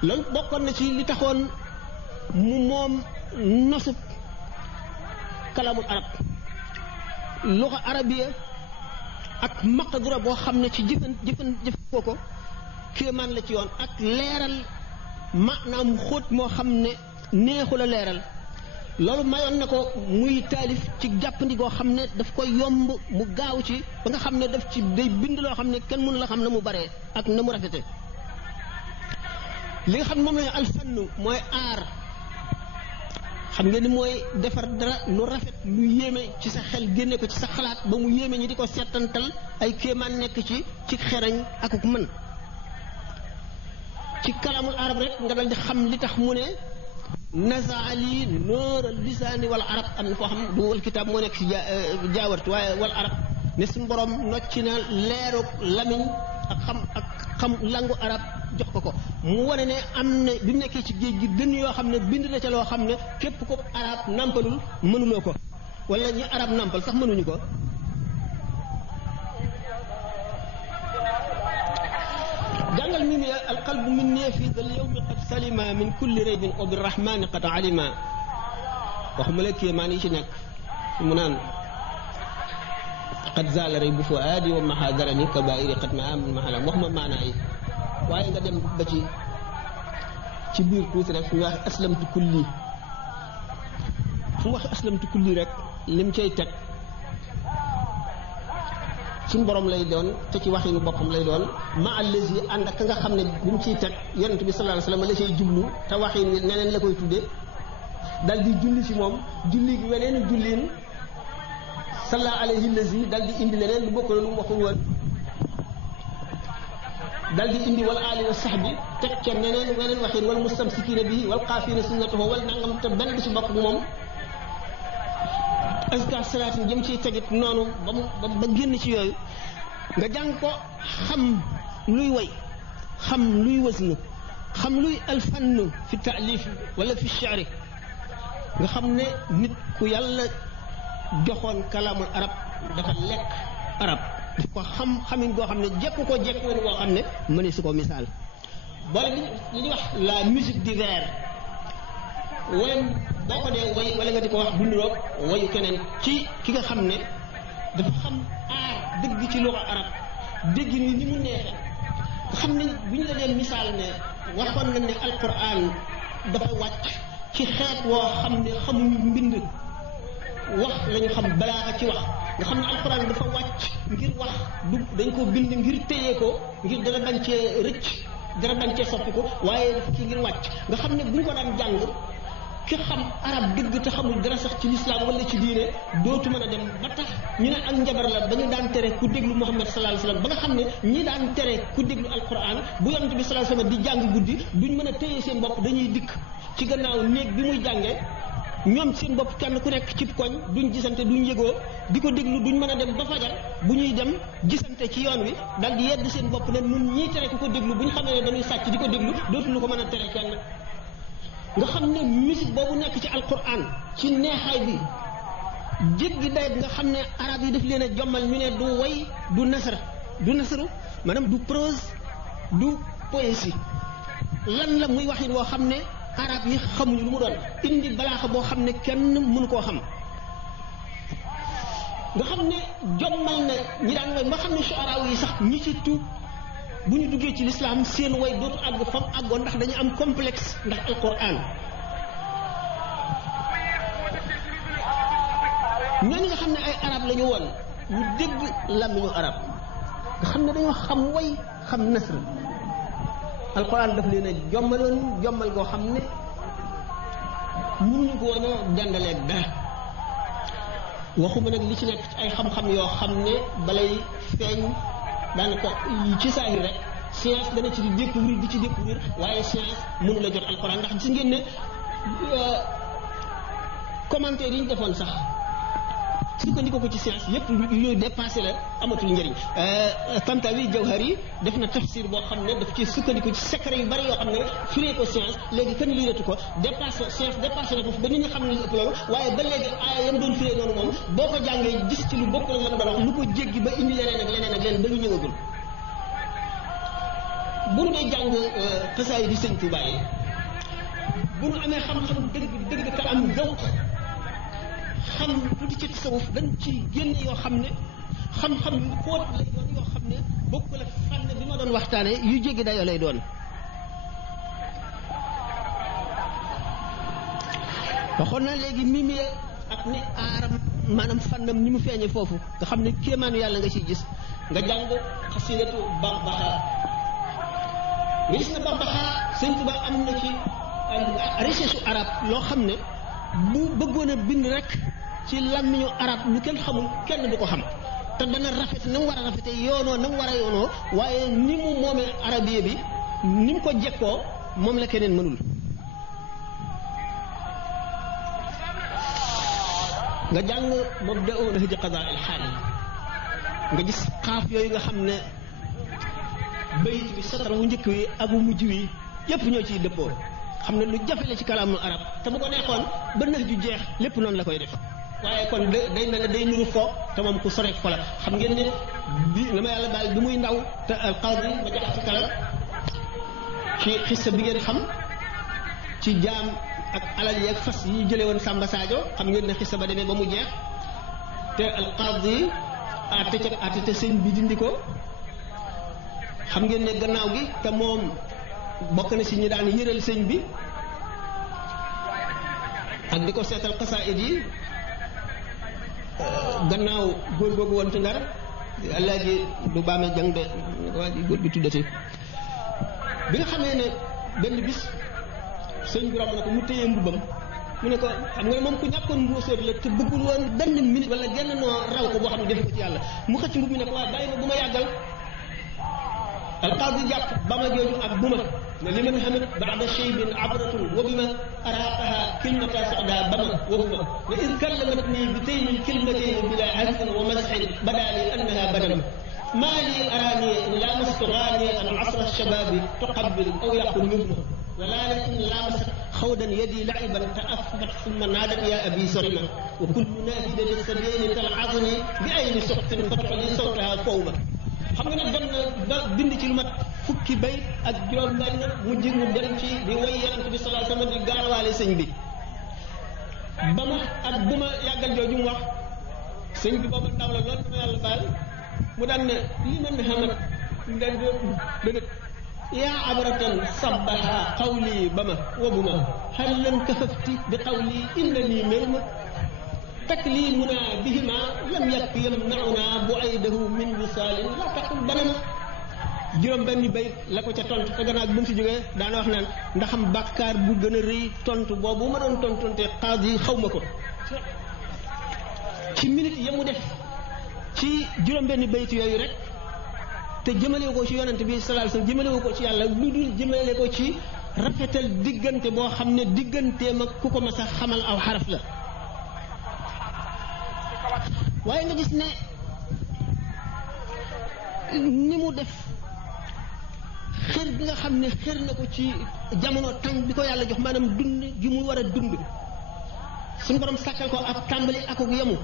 loolu bokkoon na ci li taxoon mu moom nosub kalaamul arab luxa arabiya ak maqdura boo xam ne ci jëfandikoo ko kéemaan la ci yoon ak leeral maanaam xóot moo xam ne neexul a leeral loolu mayoon na ko muy taalif ci jàppandi goo xam ne daf koy yomb mu gaaw ci ba nga xam ne daf ci day bind loo xam ne kenn mënu la xam na mu baree ak na mu rafete li nga xam ne moom lañu alfannu mooy aar xam nga ni mooy defar dara lu rafet lu yéeme ci sa xel génne ko ci sa xalaat ba mu yéeme ñi di ko settantal ay kéemaan nekk ci xerañ akuk mën ci kalaamul arab rek nga dal di xam li tax mu ne nazaali noor lisaani wal arab am na foo xam du wal kitaab moo nekk ci jaawart waaye wal arab ne suñu borom nocci na leeruk lamiñ ak xam langu arab jox ko mu wane ne am na bi mu nekkee ci géej gi dënn yoo xam ne bind na ca loo xam ne képp ko arab nampalul mënuloo ko wala ñi arab nampal sax mënuñu ko jàngal mi ne alqalbu min ne fi dal yawmi qad salima min kulli raybin wa birrahmani qad alima waxuma la kéemaan yi ci nekk mu naan qad zaala raybu fuaadi wa mahadarani kabairi qad ma amin mahalam wax ma maanaa yi waaye nga dem ba ci biir tuuti rek fu ñu wax aslamtu kulli fu mu wax aslamtu kulli rek lim cay teg suñu borom lay doon te ci waxinu boppam lay doon ma allazi ànd ak nga xam ne bi mu ciy teg yonent bi sallallahu alayhi wasallam la cay jublu te waxin wi neneen la koy tudde dal di julli ci moom julli gi weneen julliin sallallahu alayhi allazi dal di indi leneen lu bokk lu mu waxuñ woon dal di indi wal aali wa sahbi teg ca neneen weneen waxin wal mustamsikina bi wal qaafina sunnatahu wal nangam te benn bi ci bokk moom askar salaatin jëm ciy tegit noonu ba génn ci yooyu nga jàng ko xam luy way xam luy wasnu xam luy alfannu fi taalif wala fi shaari nga xam ne nit ku yàlla joxoon kalaamul arab dafa lekk arab daf ko xamin goo xam ne jekk ko jekk wen goo xam ne mëne su ko misaal boole li ñuy wax la musique d'hiver woyam boo ko dee woy wala nga di ko wax dunduroog woyu keneen ci ki nga xam ne dafa xam aar dëgg ci luxa arab dégg ni mu neexee nga xam ne bu ñu la dee misaal ne waxoon nañ ne alquran dafa wàcc ci xeet woo xam ne xamuñu mbind wax lañu xam balaaxa ci wax nga xam ne alquran dafa wàcc ngir wax du dañ ko bind ngir téye ko ngir dara bañ cee rëcc dara bañ cee soppi ko waaye dafa ci ngir wàcc nga xam ne bu ñu ko daan jàng ki xam arab dëgg te xamul dara sax ci lislaam wala ci diine dootu mën a dem ba tax ñu ne ak njabar la ba ñu daan tere ku déglu Muhammad sallallahu alayhi wasallam ba nga xam ne ñi daan tere ku déglu alquran bu yonent bi sallallahu alayhi wasallam di jàng guddi duñ mën a téye seen bopp dañuy dikk ci gannaaw néeg bi muy jàngee ñoom seen bopp kenn ku nekk ci koñ duñ gisante duñ yëgoo di ko déglu duñ mën a dem ba fajar bu ñuy dem gisante ci yoon wi dal di yedd seen bopp ne nun ñii tere ku ko déglu bu ñu xamee ne dañuy sàcc di ko déglu dootuñu ko mën a tere kenn. nga xam ne musique boobu nekk ci alquran ci neexaay bi jéggi dayet nga xam ne arab yi daf leen a jommal ñu ne du way du nasaru maanaam du prose du poésie lan la muy waxin woo xam ne arab yi xamuñu lu mu doon indi balaaxa boo xam ne kenn mënu koo xam nga xam ne jommal na ñi daan way nga xam ne shuara yi sax ñi ci tuub bu ñu duggee ci lislaam seen way dootu àgg fam àggoon ndax dañu am complexe ndax alquran ñooñu nga xam ne ay arab la ñu woon ñu dégg làmmiñu arab nga xam ne dañoo xam way xam nasr alquran daf leen a jommaloon jommal goo xam ne mënuñu ko woon a dendaleeg dara waxuma nag li ci nekk ci ay xam-xam yoo xam ne balay feeñ daanaka ci saahir rek science dana ci di découvrir waaye science mënu la jot alquran ndax gis ngeen ne commentaire yi ñu defoon sax sukkandiku ko ci science yépp yooyu dépassé la amatul njëriñ Tantawi Jawhari def na tafsir boo xam ne daf ci sukkandiku ci secret yu bari yoo xam ne firee ko science léegi kenn liiratu ko science dépassé na foofu ba nit ñi xam ne ëpp loolu waaye ba léegi aaya yam doon firee noonu moom boo ko jàngee gis ci lu bokk la mu doon wax lu ko jéggi ba indi leneen ak leneen ba lu ñëwagul bu ñu dee jàng xasaay di Sëñ Tuubaa yi bu ñu amee xam-xam dëgg ka am zawq xam tuuti ci tasawuf dañ ci génn yoo xam ne xam-xam yu xóot lay doon yoo xam ne bokkul ak fànn bi ma doon waxtaane yu jéggi dayoo lay doon waxoon na léegi mimi ak ni aaram maanaam fànnam ni mu feeñee foofu nga xam ne kéemaanu yàlla nga ciy gis nga jàng xasidatu Bambaxa nga gis na Bambaxa Sëñ Tuubaa am na ci richesse arab loo xam ne bu bëggoon a bind rek ci làmmiñu arab lu kenn xamul kenn du ko xam te dana rafet na mu war a rafete yoonoo na mu war a yoonoo waaye ni mu moomee arabiya bi ni mu ko jekkoo moom la keneen mënul nga jàng mabda'u nahji qadaa il xaal nga gis xaaf yooyu nga xam ne bayit bi satar wu njëkk wi ak wu mujj wi yépp ñoo ciy dëppoo xam ne lu jafe la ci kalaamul arab te bu ko neexoon ba nax ju jeex lépp noonu la koy def waaye kon day mel ne day nuru fo te moom ku sore fo la xam ngeen ne bi na ma yàlla baal bi muy ndaw te alqaadi ma jax ci kala ci xissa bi ngeen xam ci jaam ak alal yi ak fas yi ñu jëlee woon Samba Sadio xam ngeen ne xissa ba demee ba mu jeex te alqaadi àtte te sëñ bi dindi ko xam ngeen ne gannaaw gi te moom bokk na si ñi daan yëral sëñ bi ak di ko seetal xasaayid yi gannaaw góor googu woon ci Ndar Alaaji du baame jang de waa ji góor bi tuddati bi nga xamee ne benn bis sëñ bi romb na ko mu téye mbubbam mu ne ko xam nga ne moom ku ñàkkoon mbuuseet la te bëggul woon benn minute wala genn noo raw ko boo xam ne def ko ci yàlla mu xëcc mbub mi ne ko waaye bàyyi ma bu ma yàggal alqaadi jàpp ba ma jooju ak bu ma ne li man xamat baada cheybin abratun wa bi ma araaqaha kilmata soda bama wa bu ma ne id kallamat nii bi tey min kilmatin bila harfin wa masxin badaali annaha badam maa lii araani in laamastu gaani an asra shababi tuqabil aw yaqul yubna wala in laamasat xawdan yadi laiban taafbat summa naadat ya abi sorima wa kullu naahida lissabiini talxaduni bi ayni soxtin fatuli sawtaha fawma xam nga ne dem na ba bind ci lu mat fukki bay ak juróom benn mujj mu dem ci di way yonent bi sallallahu alayhi wasallam di gaarawaale sëñ bi ba ma ak bu ma yàggal jooju mu wax sëñ bi booba ndaw la loolu dama yàlla baal mu daan ne li man xamat nga dëdët yaa abratan sabbaha qawli ba ma wabu ma hal lan kafafti bi qawli inna nii méruma taklimuna bihima lam yakk yamnauna bu'aydahu min wisaalin la taqul banama juróom benn bay la ko ca tontu te gannaaw bi mu si jógee daana wax naan ndaxam bàkkaar bu gën a rëy tontu boobu ma doon tontonte qaadi yi xaw ma ko ci minute ya mu def ci juróom benn bayt yooyu rek te jëmale ko ci yonent bi sallallahu alayhi wasallam jëmale ko ci yàlla lu dul jëmale ko ci rafetal diggante boo xam ne digganteem ak ku ko mas a xamal aw xaraf la waaye nga gis ne ni mu def xër bi nga xam ne xër na ko ci jamono tànk bi ko yàlla jox maanaam dund gi mu war a dund suñu borom sàkkal ko ab tàmbali akuk yemu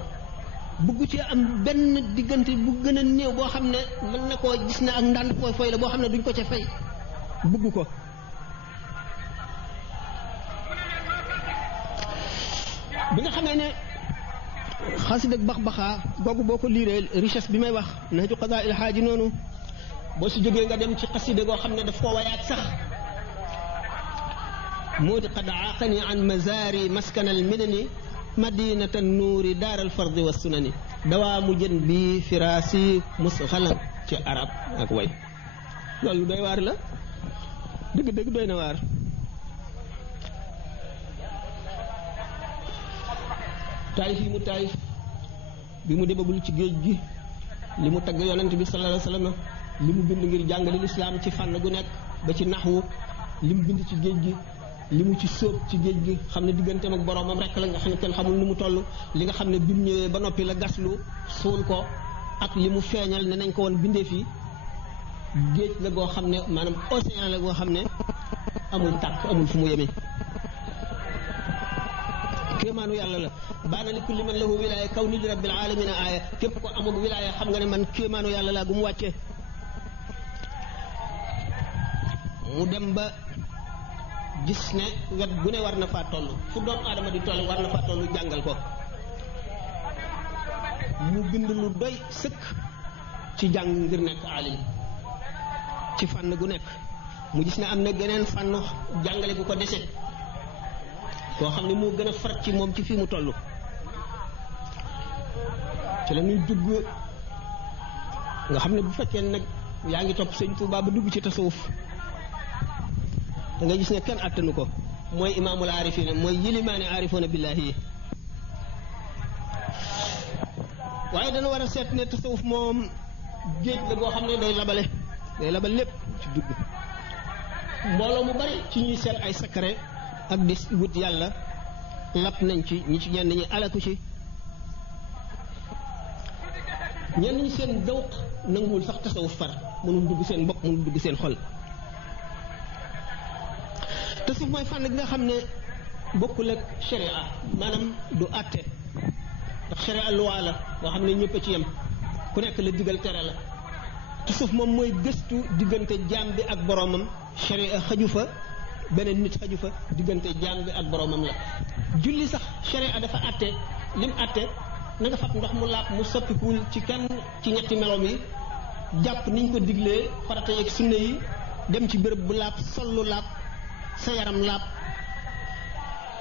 bugg ci am benn diggante bu gën a néew boo xam ne mën na koo gis ne ak ndànd fooy fooy la boo xam ne duñ ko ca fay bugg ko bi nga xamee ne xasida bax baxaa googu boo ko liiree richesse bi may wax Nahju Qadaa il Haaji noonu boo si jógee nga dem ci xasida goo xam ne daf koo wayaat sax moo di qad aaqani an mazaari maskanal minani madinatan nuuri daaral fardi wa sunani dawaamu jën bi firaasi musxalan ci arab ak way loolu doy waar la dëgg-dëgg doy na waar taayif yi mu taayif bi mu demagul ci géej gi li mu tagg yonent bi sallallahu alayhi wa sallam li mu bind ngir jàngale lislaam ci fànn gu nekk ba ci naxwu li mu bind ci géej gi li mu ci sóob ci géej gi xam ne digganteem ak boroomam rek la nga xam ne kenn xamul nu mu toll li nga xam ne bi mu ñëwee ba noppi la gaslu suul ko ak li mu feeñal ne nañ ko woon bindee fii géej la goo xam ne maanaam océan la goo xam ne amul tàkk amul fu mu yemee kéemaanu yàlla la baana li kulli man lahu wilaaya kaw ni li rabbil alamina aaya képp ko amul wilaaya xam nga ne man kéemaanu yàlla laa gu mu wàccee mu dem ba gis ne wet gu ne war na faa toll fu doomu aadama di toll war na faa toll jàngal ko mu bind lu doy sëkk ci jàng ngir nekk alim ci fànn gu nekk mu gis ne am na geneen fànn jàngale gu ko dese koo xam ne moo gën a farat ci moom ci fii mu toll ci la ñuy dugg nga xam ne bu fekkee nag yaa ngi topp sëñ Tuubaa ba dugg ci tasawuf da nga gis ne kenn attanu ko mooy imaamul aarifina mooy yilimaane aarifoona billaahi yi waaye dana war a seet ne tasawuf moom géej la boo xam ne day labal lépp ci dugg mbooloo mu bari ci ñuy seet ay secret ak di wut yàlla lapp nañ ci ñi ci ñenn ñi alaku ci ñenn ñi seen dawq nanguwul sax tasawuf far mënul dugg seen bopp mënul dugg seen xol tasawuf mooy fànn gi nga xam ne bokkul ak sharia maanaam du àtte ndax sharia loi la boo xam ne ñëpp a ci yem ku nekk la digal tere la tasawuf moom mooy gëstu diggante jaam bi ak boroomam sharia xaju fa beneen nit xaju fa diggante jaam bi ak boroomam la julli sax sharia dafa àtte lim àtte na nga fab ndox mu laab mu soppikuwul ci kenn ci ñetti meloom yi jàpp niñ ko diglee farata yeeg sunna yi dem ci béréb bu laab sollu laab sa yaram laab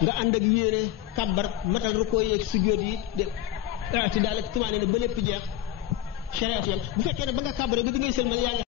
nga ànd ak yéene kàbbar matal rukkoo yeeg sujjóot yi de ci daal ak tumaane ne ba lépp jeex sharia yam bu fekkee ne ba nga kàbbaree ba bi ngay sëlmal yaa ngi